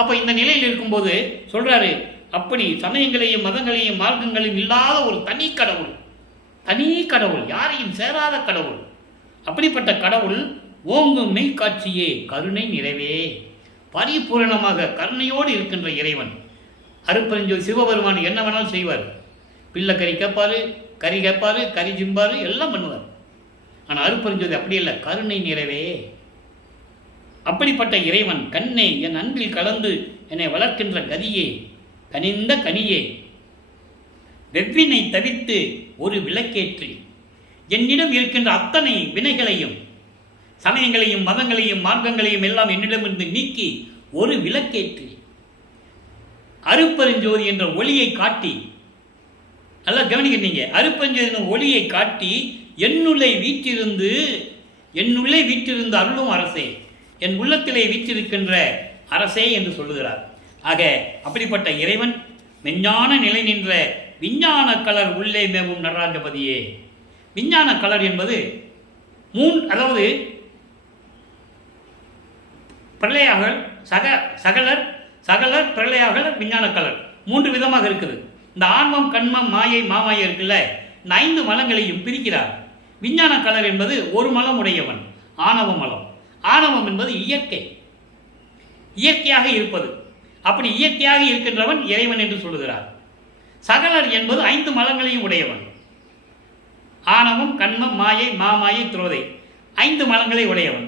அப்போ இந்த நிலையில் இருக்கும்போது சொல்கிறாரு, அப்படி சமயங்களையும் மதங்களையும் மார்க்கங்களையும் இல்லாத ஒரு தனி கடவுள், தனி கடவுள், யாரையும் சேராத கடவுள். அப்படிப்பட்ட கடவுள் ஓங்கும் மெய்க்காட்சியே கருணை நிறைவே. பரிபூரணமாக கருணையோடு இருக்கின்ற இறைவன். அருட்பெருஞ்சோதி சிவபெருமான் என்ன வேணாலும் செய்வார். பிள்ளை கறி கேட்பார், கறி கேட்பார், கறி ஜிம்பார், எல்லாம் பண்ணுவார். ஆனால் அருட்பெருஞ்சோதி அப்படி இல்லை, கருணை நிறைவே. அப்படிப்பட்ட இறைவன் கண்ணே என் அன்பில் கலந்து என்னை வளர்க்கின்ற கதியே, கனிந்த கனியே, வெவ்வினை தவிர்த்து ஒரு விளக்கேற்றி என்னிடம் இருக்கின்ற அத்தனை வினைகளையும் சமயங்களையும் மதங்களையும் மார்க்கங்களையும் எல்லாம் என்னிடமிருந்து நீக்கி ஒரு விளக்கேற்றி அருட்பெருஞ்சோதி என்ற ஒளியை காட்டி, நல்லா கவனிக்கிறீங்க, அருட்பெருஞ்சோதி என்ற ஒளியை காட்டி என்னுள்ளே வீற்றிருந்து அருளும் அரசே, என் உள்ளத்திலே வீற்றிருக்கின்ற அரசே என்று சொல்லுகிறார். ஆக அப்படிப்பட்ட இறைவன் மெஞ்ஞான நிலை நின்ற விஞ்ஞான கலர் உள்ளே மேவும் நடராஜபதியே. விஞ்ஞான கலர் என்பது அதாவது பிரளயாகல், சகலர் பிரளயாகல், விஞ்ஞான கலர் 3 விதமாக இருக்குது. இந்த ஆன்மம் கண்மம் மாயை மாமாயை இருக்குல்ல, இந்த 5 மலங்களையும் பிரிக்கிறார். விஞ்ஞான கலர் என்பது ஒரு மலம் உடையவன், ஆணவ மலம். ஆணவம் என்பது இயற்கையாக இருப்பது. அப்படி இயற்கையாக இருக்கின்றவன் இறைவன் என்று சொல்லுகிறார். சகலர் என்பது 5 மலங்களையும் உடையவன். ஆணவம் கண்மம் மாயை மாமாயை துரோதை 5 மலங்களை உடையவன்.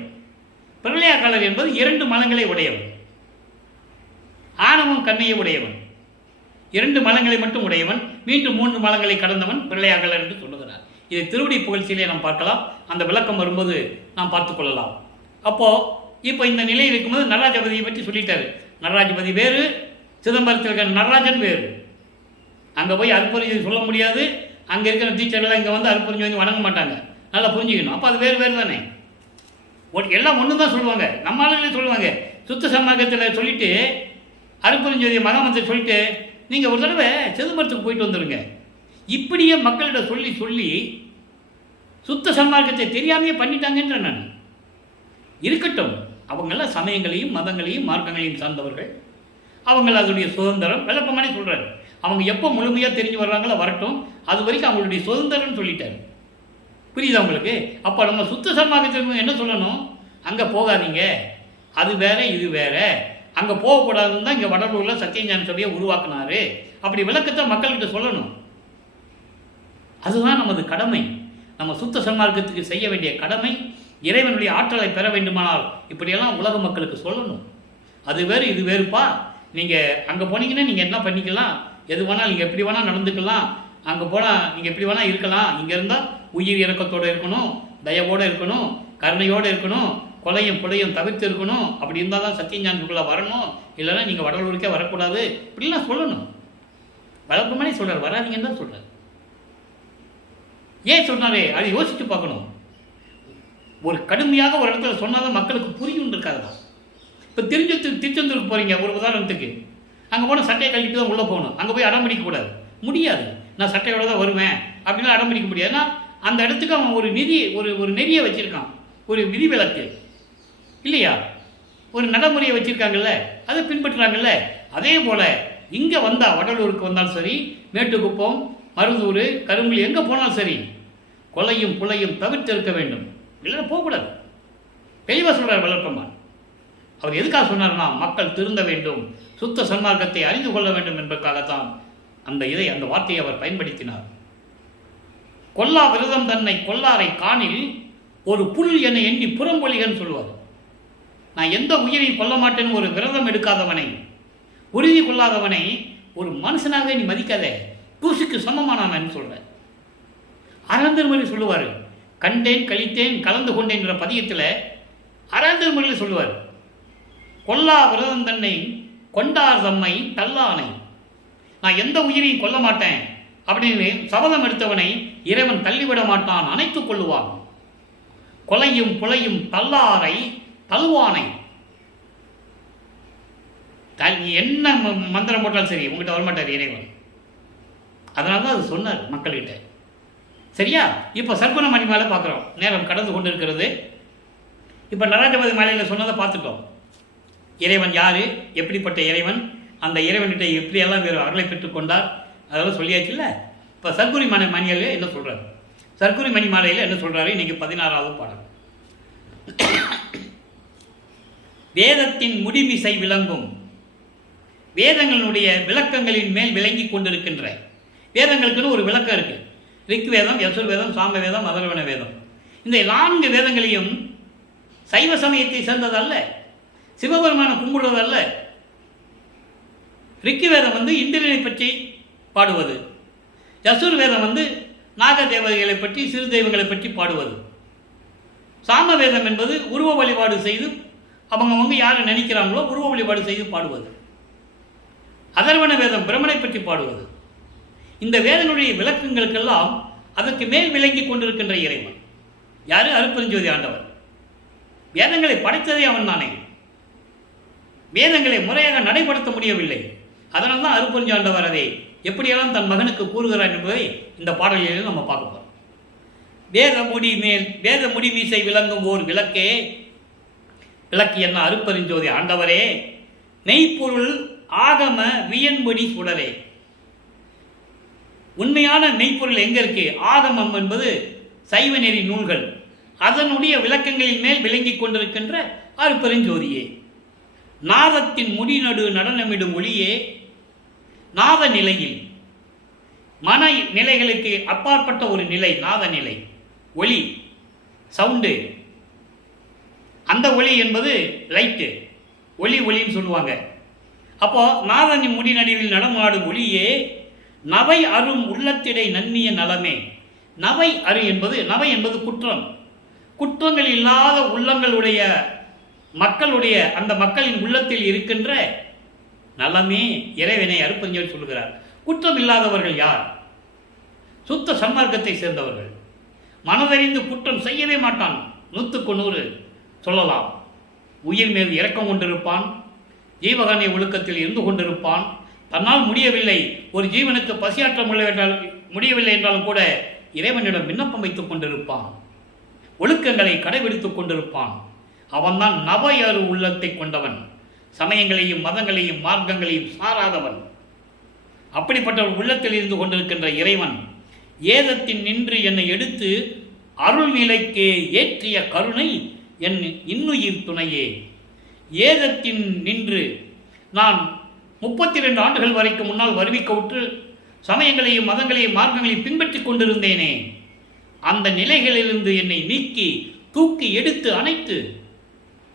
பிரளயகாலர் என்பது 2 மலங்களை உடையவன். ஆணவம் கண்மையை உடையவன், 2 மலங்களை மட்டும் உடையவன், மீண்டும் 3 மலங்களை கடந்தவன் பிரளயகாலர் என்று சொல்லுகிறார். இதை திருவடி புகழ்ச்சியிலே நாம் பார்க்கலாம். அந்த விளக்கம் வரும்போது நாம் பார்த்துக் கொள்ளலாம். இப்போ இந்த நிலையில் இருக்கும்போது நடராஜபதியை பற்றி சொல்லிட்டாரு. நடராஜபதி வேறு, சிதம்பரத்தில் இருக்கிற நடராஜன் வேறு. அங்கே போய் அருட்பெருஞ்சோதி சொல்ல முடியாது. அங்கே இருக்கிற டீச்சர்லாம் இங்கே வந்து அருட்பெருஞ்சோதி வணங்க மாட்டாங்க. நல்லா புரிஞ்சுக்கணும். அப்போ அது வேறு தானே. எல்லாம் ஒன்று தான் சொல்லுவாங்க. நம்ம ஆளுங்களே சொல்லுவாங்க. சுத்த சமாகத்தில் சொல்லிவிட்டு அருட்பெருஞ்சோதி மகாமந்திரை சொல்லிட்டு நீங்கள் ஒரு தடவை சிதம்பரத்துக்கு போயிட்டு வந்துடுங்க. இப்படியே மக்களிடம் சொல்லி சுத்த சன்மார்க்கத்தை தெரியாமையே பண்ணிட்டாங்கன்ற நான். இருக்கட்டும், அவங்களாம் சமயங்களையும் மதங்களையும் மார்க்கங்களையும் சார்ந்தவர்கள். அவங்கள அதனுடைய சுதந்திரம் விளப்பமானே சொல்கிறாரு. அவங்க எப்போ முழுமையாக தெரிஞ்சு வர்றாங்களோ வரட்டும், அது வரைக்கும் அவங்களுடைய சுதந்திரம்னு சொல்லிட்டாரு. புரியுதா உங்களுக்கு? அப்போ நம்ம சுத்த சன்மார்க்கத்திற்கு என்ன சொல்லணும்? அங்கே போகாதீங்க, அது வேற இது வேற, அங்கே போகக்கூடாதுன்னு தான் இங்கே வடலூரில் சத்தியஞான சபையை உருவாக்குனாரு. அப்படி விளக்கத்தை மக்கள்கிட்ட சொல்லணும். அதுதான் நமது கடமை. நம்ம சுத்த சன்மார்க்கத்துக்கு செய்ய வேண்டிய கடமை. இறைவனுடைய ஆற்றலை பெற வேண்டுமானால் இப்படியெல்லாம் உலக மக்களுக்கு சொல்லணும். அது வேறு இது வேறுப்பா. நீங்கள் அங்கே போனீங்கன்னா நீங்கள் என்ன பண்ணிக்கலாம், எது வேணால் நீங்கள் எப்படி வேணால் நடந்துக்கலாம். அங்கே போனால் நீங்கள் எப்படி வேணால் இருக்கலாம். இங்கே இருந்தால் உயிர் இறக்கத்தோடு இருக்கணும், தயவோடு இருக்கணும், கருணையோடு இருக்கணும், கொலையும் புலையும் தவிர்த்து இருக்கணும். அப்படி இருந்தால் தான் சத்தியஞானத்துக்குள்ளே வரணும். இல்லைன்னா நீங்கள் வடலூருக்கே வரக்கூடாது. இப்படிலாம் சொல்லணும். வழக்கமானே சொல்கிறார், வராதிங்கன்னு தான் சொல்கிறார். ஏன் சொன்னாரே அதை யோசித்து பார்க்கணும். ஒரு கடுமையாக ஒரு இடத்துல சொன்னாதான் மக்களுக்கு புரியும் இருக்காது தான். இப்போ திருச்செந்தூருக்கு போகிறீங்க ஒரு உதாரணத்துக்கு, அங்கே போனால் சட்டையை கழிட்டு தான் உள்ளே போகணும். அங்கே போய் அடம் பிடிக்கக்கூடாது, முடியாது. நான் சட்டையோட தான் வருவேன் அப்படின்னா அடம் பிடிக்க முடியாது. ஏன்னா அந்த இடத்துக்கு அவன் ஒரு நெறியை வச்சுருக்கான், ஒரு விதிவிலக்கு இல்லையா, ஒரு நடைமுறையை வச்சுருக்காங்கல்ல, அதை பின்பற்றுறாங்கல்ல. அதே போல் இங்கே வந்தால் வடலூருக்கு வந்தாலும் சரி, மேட்டுக்குப்பம், மருதூர், கரும்புலி எங்கே போனாலும் சரி, கொலையும் புலையும் தவிர்த்து இருக்க வேண்டும். இல்லைன்னா போகக்கூடாது. தெளிவாக சொல்கிறார் வளர்ப்பமான். அவர் எதுக்காக சொன்னார்னா, மக்கள் திருந்த வேண்டும், சுத்த சன்மார்க்கத்தை அறிந்து கொள்ள வேண்டும் என்பதற்காகத்தான் அந்த வார்த்தையை அவர் பயன்படுத்தினார். கொல்லா விரதம் தன்னை கொல்லாரை காணில் ஒரு புல் என எண்ணி புறம்பொழிகன்னு சொல்லுவார். நான் எந்த உயிரையும் கொல்ல மாட்டேன்னு ஒரு விரதம் எடுக்காதவனை, உறுதி கொள்ளாதவனை ஒரு மனுஷனாகவே நீ மதிக்காத, தூசுக்கு சமமானவன் சொல்கிறேன். அறந்தர்மொழி சொல்லுவார். கண்டேன் கழித்தேன் கலந்து கொண்டேன் என்ற பதியத்தில் அறந்தர்மொழியில் சொல்லுவார். கொல்லா விரதம் தன்னை கொண்டார் தம்மை தல்லானை, நான் எந்த உயிரையும் கொல்ல மாட்டேன் அப்படின்னு சபதம் எடுத்தவனை இறைவன் தள்ளிவிட மாட்டான், அணைத்துக் கொள்ளுவான். கொலையும் புலையும் தல்லாரை தல்வானை, என்ன மந்திரம் போட்டாலும் சரி உங்கள்கிட்ட வரமாட்டார் இறைவன். அதனால தான் அது சொன்னார் மக்கள்கிட்ட. சரியா? இப்போ சர்க்குண மணி மாலை பார்க்குறோம், நேரம் கடந்து கொண்டு இருக்கிறது. இப்போ நடராஜபதி மாலையில் சொன்னதை பார்த்துட்டோம். இறைவன் யார், எப்படிப்பட்ட இறைவன், அந்த இறைவன்கிட்ட எப்படியெல்லாம் வேறு அருளை பெற்றுக்கொண்டார், அதெல்லாம் சொல்லியாச்சுல்ல. இப்போ சர்க்குரி மணியில் என்ன சொல்கிறார், சர்க்குரி மணி மாலையில் என்ன சொல்கிறாரு, இன்றைக்கி 16வது பாடல். வேதத்தின் முடிமிசை விளங்கும். வேதங்களுடைய விளக்கங்களின் மேல் விளங்கி கொண்டிருக்கின்ற வேதங்களுக்குன்னு ஒரு விளக்கம் இருக்கு. ரிக் வேதம், யசுர் வேதம், சாம வேதம், அதர்வண வேதம். இந்த 4 வேதங்களையும் சைவ சமயத்தை சேர்ந்ததல்ல, சிவபெருமான கும்பிடுவதல்ல. ரிக்கு வேதம் இந்திரனை பற்றி பாடுவது, யசுர் வேதம் நாக தேவதைகளை பற்றி, சிறு தெய்வங்களை பற்றி பாடுவது. சாம வேதம் என்பது உருவ வழிபாடு செய்து அவங்க யாரை நினைக்கிறாங்களோ உருவ வழிபாடு செய்து பாடுவது. அதர்வண வேதம் பிரம்மனை பற்றி பாடுவது. இந்த வேதனுடைய விளக்கங்களுக்கெல்லாம் அதற்கு மேல் விளங்கி கொண்டிருக்கின்ற இறைவன் யாரு? அருட்பெருஞ்சோதி ஆண்டவர். வேதங்களை படைத்ததே அவன் தானே. வேதங்களை முறையாக நடைபடுத்த முடியவில்லை. அதனால் தான் அருட்பெருஞ்சோதி ஆண்டவர் அதை எப்படியெல்லாம் தன் மகனுக்கு கூறுகிறார் என்பதை இந்த பாடலில் நம்ம பார்க்க போகிறோம். வேத முடி மீசை விளங்கும் ஓர் விளக்கே, விளக்கு என்ன அருட்பெருஞ்சோதி ஆண்டவரே, மெய்ப்பொருள் ஆகம வியன்படி சுடரே. உண்மையான மெய்ப்பொருள் எங்க இருக்கு? ஆகமம் என்பது சைவ நெறி நூல்கள், அதனுடைய விளக்கங்களின் மேல் விளங்கிக் கொண்டிருக்கின்ற அருட்பெருஞ்சோதியே. நாதத்தின் முடிநடு நடனமிடும் ஒளியே, நாத நிலையில் மன நிலைகளுக்கு அப்பாற்பட்ட ஒரு நிலை நாத நிலை. ஒளி, சவுண்டு, அந்த ஒளி என்பது லைட்டு, ஒளின்னு சொல்லுவாங்க. அப்போ நாதனின் முடி நடுவில் நடமாடும் ஒளியே, நவை அரும் உள்ளத்திடை நன்னிய நலமே. நவை அரு என்பது, நவை என்பது குற்றம், குற்றங்கள் இல்லாத உள்ளங்களுடைய மக்களுடைய அந்த மக்களின் உள்ளத்தில் இருக்கின்ற நலமே இறைவனை அருட்பெருஞ்சோதி சொல்லுகிறார். குற்றம் இல்லாதவர்கள் யார்? சுத்த சன்மார்க்கத்தை சேர்ந்தவர்கள். மனதறிந்து குற்றம் செய்யவே மாட்டான், 100க்கு 100 சொல்லலாம். உயிர் மீது இரக்கம் கொண்டிருப்பான், ஜீவகானிய ஒழுக்கத்தில் இருந்து கொண்டிருப்பான். தன்னால் முடியவில்லை, ஒரு ஜீவனுக்கு பசியாற்ற முடியவில்லை என்றாலும் கூட இறைவனிடம் விண்ணப்பம் வைத்துக் கொண்டிருப்பான், ஒழுக்கங்களை கடைபிடித்துக் கொண்டிருப்பான். அவன்தான் நவையறு உள்ளத்தை கொண்டவன், சமயங்களையும் மதங்களையும் மார்க்கங்களையும் சாராதவன். அப்படிப்பட்ட உள்ளத்தில் இருந்து கொண்டிருக்கின்ற இறைவன் ஏதத்தின் நின்று என்னை எடுத்து அருள் நிலைக்கே ஏற்றிய கருணை என் இன்னுயிர் துணையே. ஏதத்தின் நின்று நான் 32 ஆண்டுகள் வரைக்கும் முன்னால் வருவிக்க விட்டு சமயங்களையும் மதங்களையும் மார்க்கங்களையும் பின்பற்றி கொண்டிருந்தேனே, அந்த நிலைகளிலிருந்து என்னை நீக்கி தூக்கி எடுத்து அணைத்து,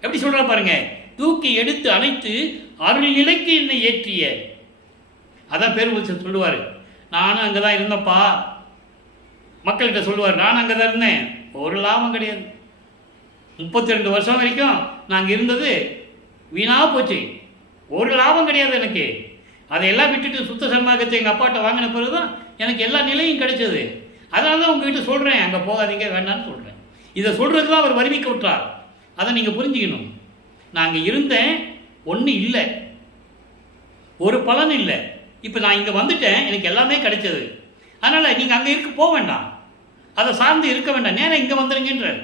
எப்படி சொல்ற பாருங்க, தூக்கி எடுத்து அணைத்து அருள் நிலைக்கு என்னை ஏற்றிய. அதான் பேர் சொல்லுவார், நானும் அங்கே தான் இருந்தப்பா. மக்கள்கிட்ட சொல்லுவார், நானும் அங்கே தான் இருந்தேன், ஒரு லாபம் கிடையாது. 32 வருஷம் வரைக்கும் நாங்கள் இருந்தது வீணாக போச்சு, ஒரு லாபம் கிடையாது எனக்கு. அதையெல்லாம் விட்டுட்டு சுத்த சன்மார்க்கத்தை எங்கள் அப்பாட்ட வாங்கின பிறகு தான் எனக்கு எல்லா நிலையும் கிடைச்சது. அதனால தான் உங்ககிட்ட சொல்கிறேன், அங்கே போகாதீங்க வேண்டான்னு சொல்கிறேன். இதை சொல்கிறது தான் அவர் வருவிக்க விட்டார். அதை நீங்கள் புரிஞ்சுக்கணும். நான் அங்கே இருந்தேன், ஒன்றும் இல்லை, ஒரு பலன் இல்லை. இப்போ நான் இங்கே வந்துட்டேன், எனக்கு எல்லாமே கிடைச்சது. அதனால் நீங்கள் அங்கே போக வேண்டாம், அதை சார்ந்து இருக்க வேண்டாம், நேரம் இங்கே வந்துடுங்கன்றார்.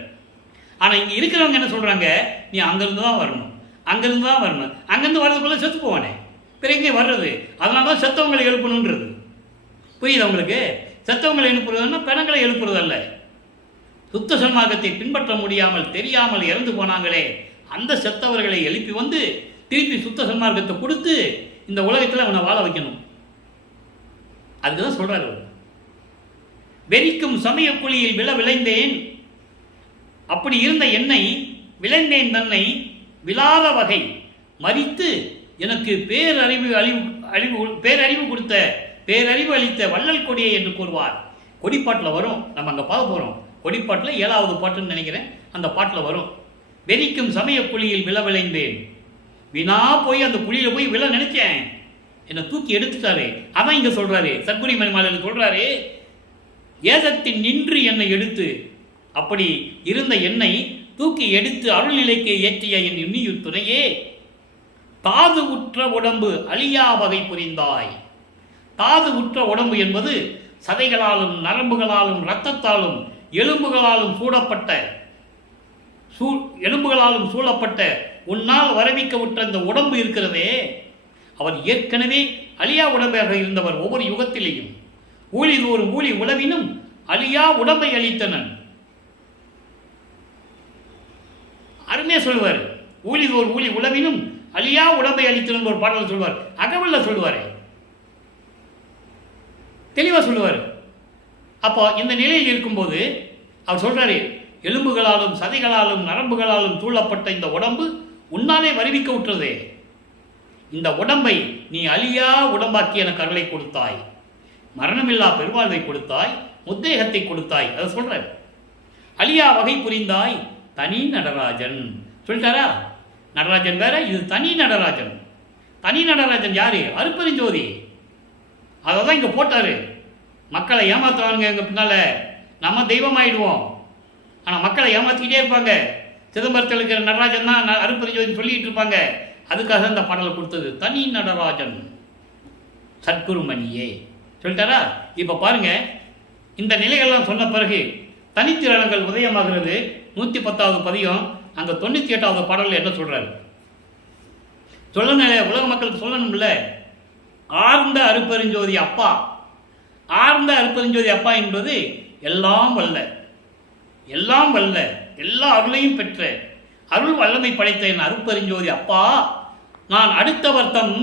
ஆனால் இங்கே இருக்கிறவங்க என்ன சொல்கிறாங்க, நீ அங்கேருந்து தான் வரணும், அங்கேருந்து தான் வரணும், அங்கேருந்து வர்றதுக்குள்ளே செத்து போவானே, பிறகு இங்கே வர்றது. அதனால தான் செத்தவங்களை எழுப்பணுன்றது. புரியுது உங்களுக்கு? செத்தவங்களை எழுப்புறதுன்னா பிணங்களை எழுப்புறதல்ல. சுத்த சன்மார்க்கத்தை பின்பற்ற முடியாமல் தெரியாமல் இறந்து போனாங்களே, அந்த செத்தவர்களை எழுப்பி வந்து திருப்பி சுத்த சன்மார்க்கத்தை கொடுத்து இந்த உலகத்தில் அவனை வாழ வைக்கணும். அதுக்குதான் சொல்றாரு. வெறிக்கும் சமய குழியில் விளைந்தேன், அப்படி இருந்த என்னை விளைந்தேன் தன்னை விழாத வகை மறித்து எனக்கு பேரறிவு கொடுத்த பேரறிவு அளித்த வள்ளல் கொடியை என்று கூறுவார். கொடிப்பாட்டில் வரும், நம்ம அங்கே பார்க்க போகிறோம். கொடிப்பாட்டில் 7வது பாட்டுன்னு நினைக்கிறேன், அந்த பாட்டில் வரும். வெறிக்கும் சமய குழியில் விளைந்தேன், வீணா போய் அந்த குழியில் போய் விழ நினைச்சேன், என்னை தூக்கி எடுத்துட்டாரு. அதான் இங்கே சொல்றாரு, சத்குரு மணிமாலையில் சொல்றாரு, ஏதத்தின் நின்று என்னை எடுத்து, அப்படி இருந்த என்னை தூக்கி எடுத்து அருள்நிலைக்கு ஏற்றிய என் இன்னியுர் துணையே, தாது உற்ற உடம்பு அழியா வகை புரிந்தாய். தாது உற்ற உடம்பு என்பது சதைகளாலும் நரம்புகளாலும் இரத்தத்தாலும் எலும்புகளாலும் சூழப்பட்ட உன்னால் வரவிக்க விட்ட இந்த உடம்பு இருக்கிறதே, அவர் ஏற்கனவே அழியா உடம்பாக இருந்தவர். ஒவ்வொரு யுகத்திலேயும் ஊழிதோறும் ஊழி உழவினும் அழியா உடம்பை அளித்தனன். அருமையாக சொல்லுவார். ஊழிதோர் ஊழி உளவினும் அழியா உடம்பை அளித்தணும் ஒரு பாடல் சொல்லுவார். அகவல்ல சொல்லுவார், தெளிவாக சொல்லுவார். அப்போ இந்த நிலையில் இருக்கும்போது அவர் சொல்றாரு, எலும்புகளாலும் சதைகளாலும் நரம்புகளாலும் சூழப்பட்ட இந்த உடம்பு உன்னாலே வருவிக்க விட்டுறதே. இந்த உடம்பை நீ அழியா உடம்பாக்கி எனக்கு அருளை கொடுத்தாய், மரணமில்லா பெருவாழ்வை கொடுத்தாய், முத்தேகத்தை கொடுத்தாய். அதை சொல்றாரு. அழியா வகை புரிந்தாய் தனி நடராஜன் சொல்லிட்டாரா? நடராஜன் வேற, இது தனி நடராஜன். தனி நடராஜன் யாரு? அருட்பெருஞ்சோதி. அதை தான் இங்கே போட்டாரு. மக்களை ஏமாத்துவானுங்க எங்கள் பின்னால, நம்ம தெய்வம் ஆயிடுவோம். ஆனால் மக்களை ஏமாற்றிக்கிட்டே இருப்பாங்க. சிதம்பரத்தில் இருக்கிற நடராஜன் தான் அருட்பெருஞ்சோதி சொல்லிட்டு இருப்பாங்க. அதுக்காக இந்த பாடலை கொடுத்தது. தனி நடராஜன் சத்குருமணியே சொல்லிட்டாரா? இப்போ பாருங்க, இந்த நிலைகள்லாம் சொன்ன பிறகு தனித்திரளங்கள் உதயமாகிறது. 110வது பதியம். அங்கே 98வது பாடலில் என்ன சொல்றாரு? சொல்லணும், உலக மக்களுக்கு சொல்லணும்ல. ஆர்ந்த அருட்பெருஞ்சோதி அப்பா. ஆர்ந்த அருட்பெருஞ்சோதி அப்பா என்பது எல்லாம் வல்ல, எல்லாம் வல்ல, எல்லா அருளையும் பெற்ற அருள் வல்லமை படைத்த என் அருட்பெருஞ்சோதி அப்பா, நான் அடுத்தவர்த்தம்,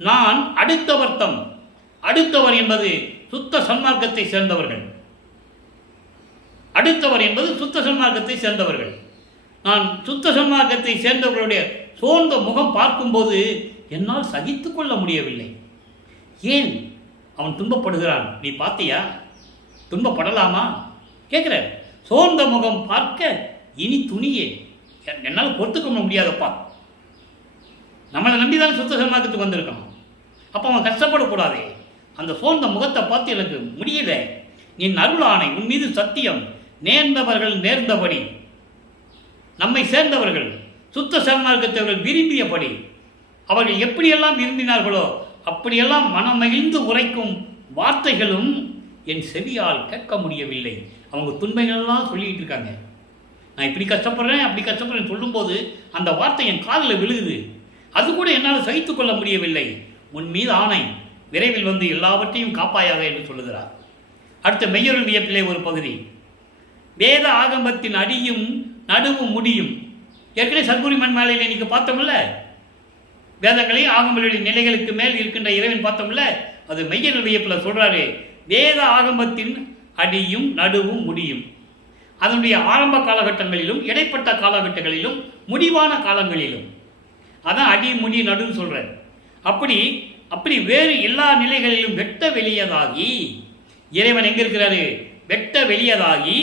நான் அடுத்தவர்த்தம். அடுத்தவர் என்பது சுத்த சன்மார்க்கத்தை சேர்ந்தவர்கள். அடுத்தவர் என்பது சுத்த சன்மார்க்கத்தை சேர்ந்தவர்கள். நான் சுத்த சன்மார்க்கத்தை சேர்ந்தவர்களுடைய சோர்ந்த முகம் பார்க்கும்போது என்னால் சகித்து கொள்ள முடியவில்லை. ஏன் அவன் துன்பப்படுகிறான்? நீ பார்த்தியா? துன்பப்படலாமா கேட்குற. சோர்ந்த முகம் பார்க்க இனி துணியே, என்னால் பொறுத்துக்க முடியாதப்பா. நம்மளை நம்பிதான் சுத்த சன்மார்க்கத்துக்கு வந்திருக்கான். அப்போ அவன் கஷ்டப்படக்கூடாதே. அந்த சோர்ந்த முகத்தை பார்த்து எனக்கு முடியல. நீ அருள் ஆணை, உன் மீது சத்தியம், நேர்ந்தவர்கள் நேர்ந்தபடி, நம்மை சேர்ந்தவர்கள் சுத்த சன்மார்க்கத்தவர்கள் விரும்பியபடி, அவர்கள் எப்படியெல்லாம் விரும்பினார்களோ அப்படியெல்லாம் மனமகிழ்ந்து உரைக்கும் வார்த்தைகளும் என் செவியால் கேட்க முடியவில்லை. அவங்க துன்பங்கள்லாம் சொல்லிக்கிட்டு இருக்காங்க. நான் இப்படி கஷ்டப்படுறேன், அப்படி கஷ்டப்படுறேன் சொல்லும்போது அந்த வார்த்தை என் காதில் விழுகுது. அது கூட என்னால் சகித்து கொள்ள முடியவில்லை. உன் மீது ஆணை, விரைவில் வந்து எல்லாவற்றையும் காப்பாயாக என்று சொல்லுகிறார். அடுத்த மெய்யருள் வியப்பிலே ஒரு பகுதி. வேத ஆகமத்தின் அடியும் நடுவும் முடியும். ஏற்கனவே சத்குரு மண்மாலையில் இன்னைக்கு பார்த்தோம்ல, வேதங்களையும் ஆகமங்களின் நிலைகளுக்கு மேல் இருக்கின்ற இறைவன் பார்த்தோம்ல, அது மெய்யருள் வியப்பில் சொல்றாரு. வேத ஆகமத்தின் அடியும் நடுவும் முடியும். அதனுடைய ஆரம்ப காலகட்டங்களிலும் இடைப்பட்ட காலகட்டங்களிலும் முடிவான காலங்களிலும், அதான் அடி முடி நடுன்னு சொல்றார். அப்படி வேறு எல்லா நிலைகளிலும் வெட்ட வெளியதாகி இறைவன் எங்க இருக்கிறாரு? வெட்ட வெளியதாகி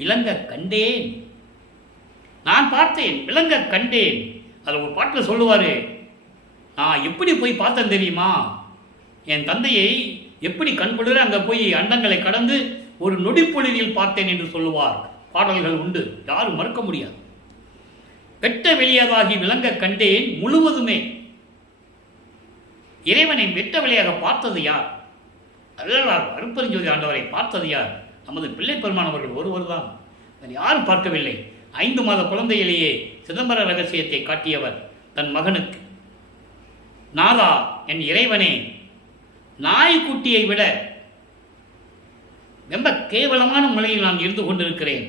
விளங்க கண்டேன். நான் பார்த்தேன், விளங்க கண்டேன். அதில் ஒரு பாட்டில் சொல்லுவாரு, நான் எப்படி போய் பார்த்தேன் தெரியுமா? என் தந்தையை எப்படி கண்கொள்கிற அங்கே போய் அண்டங்களை கடந்து ஒரு நொடிப்பொழுதில் பார்த்தேன் என்று சொல்லுவார். பாடல்கள் உண்டு, யாரும் மறுக்க முடியாது. வெட்ட வெளியதாகி விளங்க கண்டேன் முழுவதுமே. இறைவனை வெட்ட வெளியாக பார்த்தது யார்? அருட்பெருஞ்சோதி ஆண்டவரை பார்த்தது யார்? நமது பிள்ளை பெருமான் அவர்கள் ஒருவர் தான், யாரும் பார்க்கவில்லை. 5 மாத குழந்தையிலேயே சிதம்பர ரகசியத்தை காட்டியவர் தன் மகனுக்கு. நாதா, என் இறைவனே, நாய்க்குட்டியை விட ரொம்ப கேவலமான முறையில் நான் இருந்து கொண்டிருக்கிறேன்.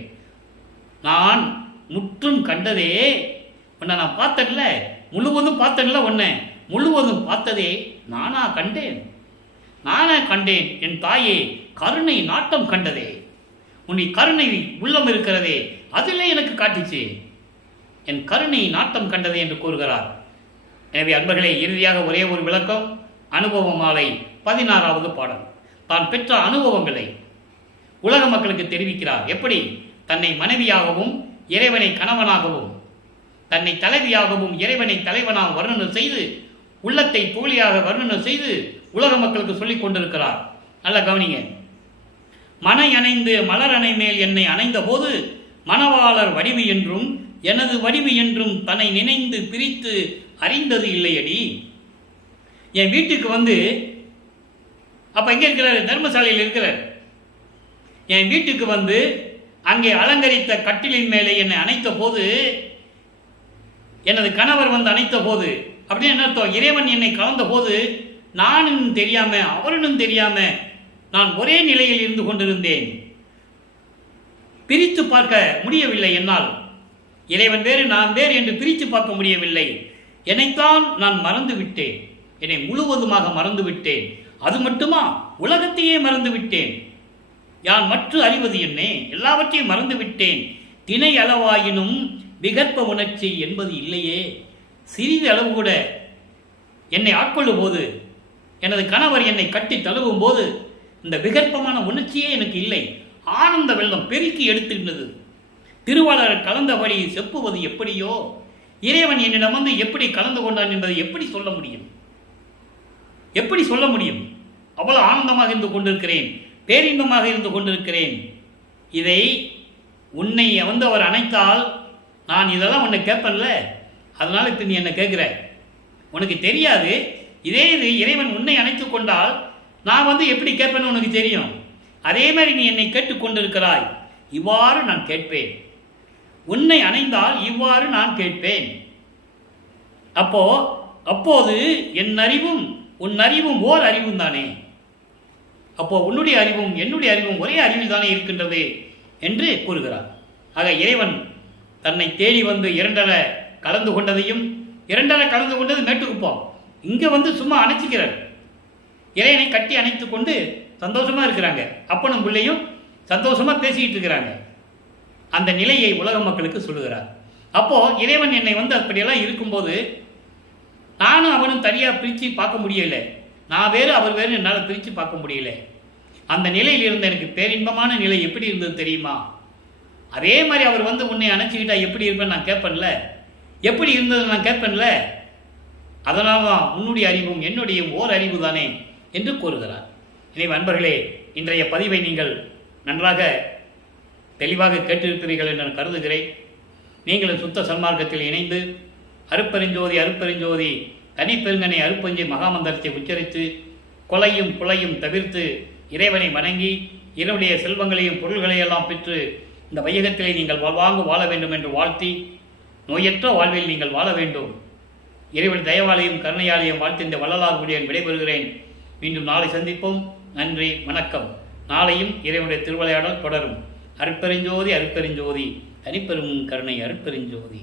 நான் முற்றும் கண்டதே உன்னை நான் பார்த்தேன்ல, முழுவதும் பார்த்தேன்ல, உன்னை முழுவதும் பார்த்ததே நானா கண்டேன், நானே கண்டேன். என் தாயே, கருணை நாட்டம் கண்டதே, உன்னை கருணை உள்ளம் இருக்கிறதே, அதிலே எனக்கு காட்டிச்சு. என் கருணை நாட்டம் கண்டதே என்று கூறுகிறார். எனவே அன்பர்களே, இறுதியாக ஒரே ஒரு விளக்கம். அனுபவ மாலை 16வது பாடல். தான் பெற்ற அனுபவங்களை உலக மக்களுக்கு தெரிவிக்கிறார். எப்படி? தன்னை மனைவியாகவும் இறைவனை கணவனாகவும், தன்னை தலைவியாகவும் இறைவனை தலைவனாக வர்ணனை செய்து, உள்ளத்தை தோழியாக வர்ணனை செய்து உலக மக்களுக்கு சொல்லிக் கொண்டிருக்கிறார். நல்ல கவனிங்க. மனை அணைந்து மலர் அணை மேல் என்னை அணைந்த போது மணவாளர் வடிவு என்றும் எனது வடிவு என்றும் தன்னை நினைந்து பிரித்து அறிந்தது இல்லையடி. என் வீட்டுக்கு வந்து, அப்ப எங்க இருக்கிறார்? தர்மசாலையில் இருக்கிறார். என் வீட்டுக்கு வந்து அங்கே அலங்கரித்த கட்டிலின் மேலே என்னை அணைத்த போது, எனது கணவர் வந்து அணைத்த போது, அப்படின்னு என்ன அர்த்தம்? இறைவன் என்னை கலந்த போது நானும் தெரியாம அவனும் தெரியாம நான் ஒரே நிலையில் இருந்து கொண்டிருந்தேன். பிரித்து பார்க்க முடியவில்லை என்னால். இறைவன் வேறு நான் வேறு என்று பிரித்து பார்க்க முடியவில்லை. என்னைத்தான் நான் மறந்து விட்டேன். என்னை முழுவதுமாக மறந்து விட்டேன். அது மட்டுமா, உலகத்தையே மறந்து விட்டேன். யான் மற்ற அறிவது என்னே, எல்லாவற்றையும் மறந்து விட்டேன். திணை அளவாயினும் விகற்ப உணர்ச்சி என்பது இல்லையே. சிறிது அளவு கூட என்னை ஆட்கொள்ளும் போது, எனது கணவர் என்னை கட்டி தழுவும் போது இந்த விகற்பமான உணர்ச்சியே எனக்கு இல்லை. ஆனந்த வெள்ளம் பெருக்கி எடுத்துகின்றது. திருவாளர் கலந்தபடி செப்புவது எப்படியோ, இறைவன் என்னிடம் வந்து எப்படி கலந்து கொண்டான் என்பதை எப்படி சொல்ல முடியும்? எப்படி சொல்ல முடியும்? அவ்வளவு ஆனந்தமாக இருந்து கொண்டிருக்கிறேன், பேரின்பமாக இருந்து கொண்டிருக்கிறேன். இதை உன்னை வந்து அவர் அணைத்தால் நான் இதெல்லாம் உன்னை கேட்பேன்ல, அதனால இப்போ நீ என்ன கேட்குற, உனக்கு தெரியாது. இதே இது இறைவன் உன்னை அணைத்து கொண்டால் நான் வந்து எப்படி கேட்பேன்னு உனக்கு தெரியும். அதே மாதிரி நீ என்னை கேட்டுக்கொண்டிருக்கிறாய். இவ்வாறு நான் கேட்பேன். உன்னை அணைந்தால் இவ்வாறு நான் கேட்பேன். அப்போது என் அறிவும் உன் அறிவும் ஓர் அறிவும் தானே. அப்போ உன்னுடைய அறிவும் என்னுடைய அறிவும் ஒரே அறிவில் தானே இருக்கின்றது என்று கூறுகிறார். ஆக இறைவன் தன்னை தேடி வந்து இரண்டரை கலந்து கொண்டதையும், இரண்டரை கலந்து கொண்டது மேட்டுக்குப்போம், இங்கே வந்து சும்மா அணைச்சிக்கிறார். இறைவனை கட்டி அணைத்து கொண்டு சந்தோஷமா இருக்கிறாங்க. அப்பனும் பிள்ளையும் சந்தோஷமா பேசிக்கிட்டு இருக்கிறாங்க. அந்த நிலையை உலக மக்களுக்கு சொல்லுகிறார். அப்போ இறைவன் என்னை வந்து அப்படியெல்லாம் இருக்கும்போது நானும் அவனும் தனியாக பிரித்து பார்க்க முடியல. நான் வேறு அவர் வேறு என்னால் பிரித்து பார்க்க முடியல. அந்த நிலையில் இருந்த எனக்கு பேரின்பமான நிலை எப்படி இருந்தது தெரியுமா? அதே மாதிரி அவர் வந்து உன்னை அணைச்சிக்கிட்டா எப்படி இருப்பேன்னு நான் கேட்பேன்ல, எப்படி இருந்தது நான் கேட்பேன்ல. அதனால தான் உன்னுடைய அறிவும் என்னுடைய ஓர் அறிவு தானே என்று கூறுகிறார். எனவே அன்பர்களே, இன்றைய பதிவை நீங்கள் நன்றாக தெளிவாக கேட்டிருக்கிறீர்கள் என்று நான் கருதுகிறேன். நீங்களும் சுத்த சன்மார்க்கத்தில் இணைந்து அருப்பெருஞ்சோதி அருப்பெருஞ்சோதி தனிப்பெருங்கனை அருப்பஞ்சை மகாமந்திரத்தை உச்சரித்து கொலையும் குலையும் தவிர்த்து இறைவனை வணங்கி இறைவனுடைய செல்வங்களையும் பொருள்களையெல்லாம் பெற்று இந்த வையகத்திலே நீங்கள் வாழ்வாங்கு வாழ வேண்டும் என்று வாழ்த்தி, நோயற்ற வாழ்வில் நீங்கள் வாழ வேண்டும். இறைவன் தயவாலையும் கருணையாலையும் வாழ்த்தி இந்த வள்ளலார் முடியன் விடைபெறுகிறேன். மீண்டும் நாளை சந்திப்போம். நன்றி, வணக்கம். நாளையும் இறைவனுடைய திருவிளையாடல் தொடரும். அருட்பெருஞ்சோதி அருட்பெருஞ்சோதி தனிப்பெரும் கருணை அருட்பெருஞ்சோதி.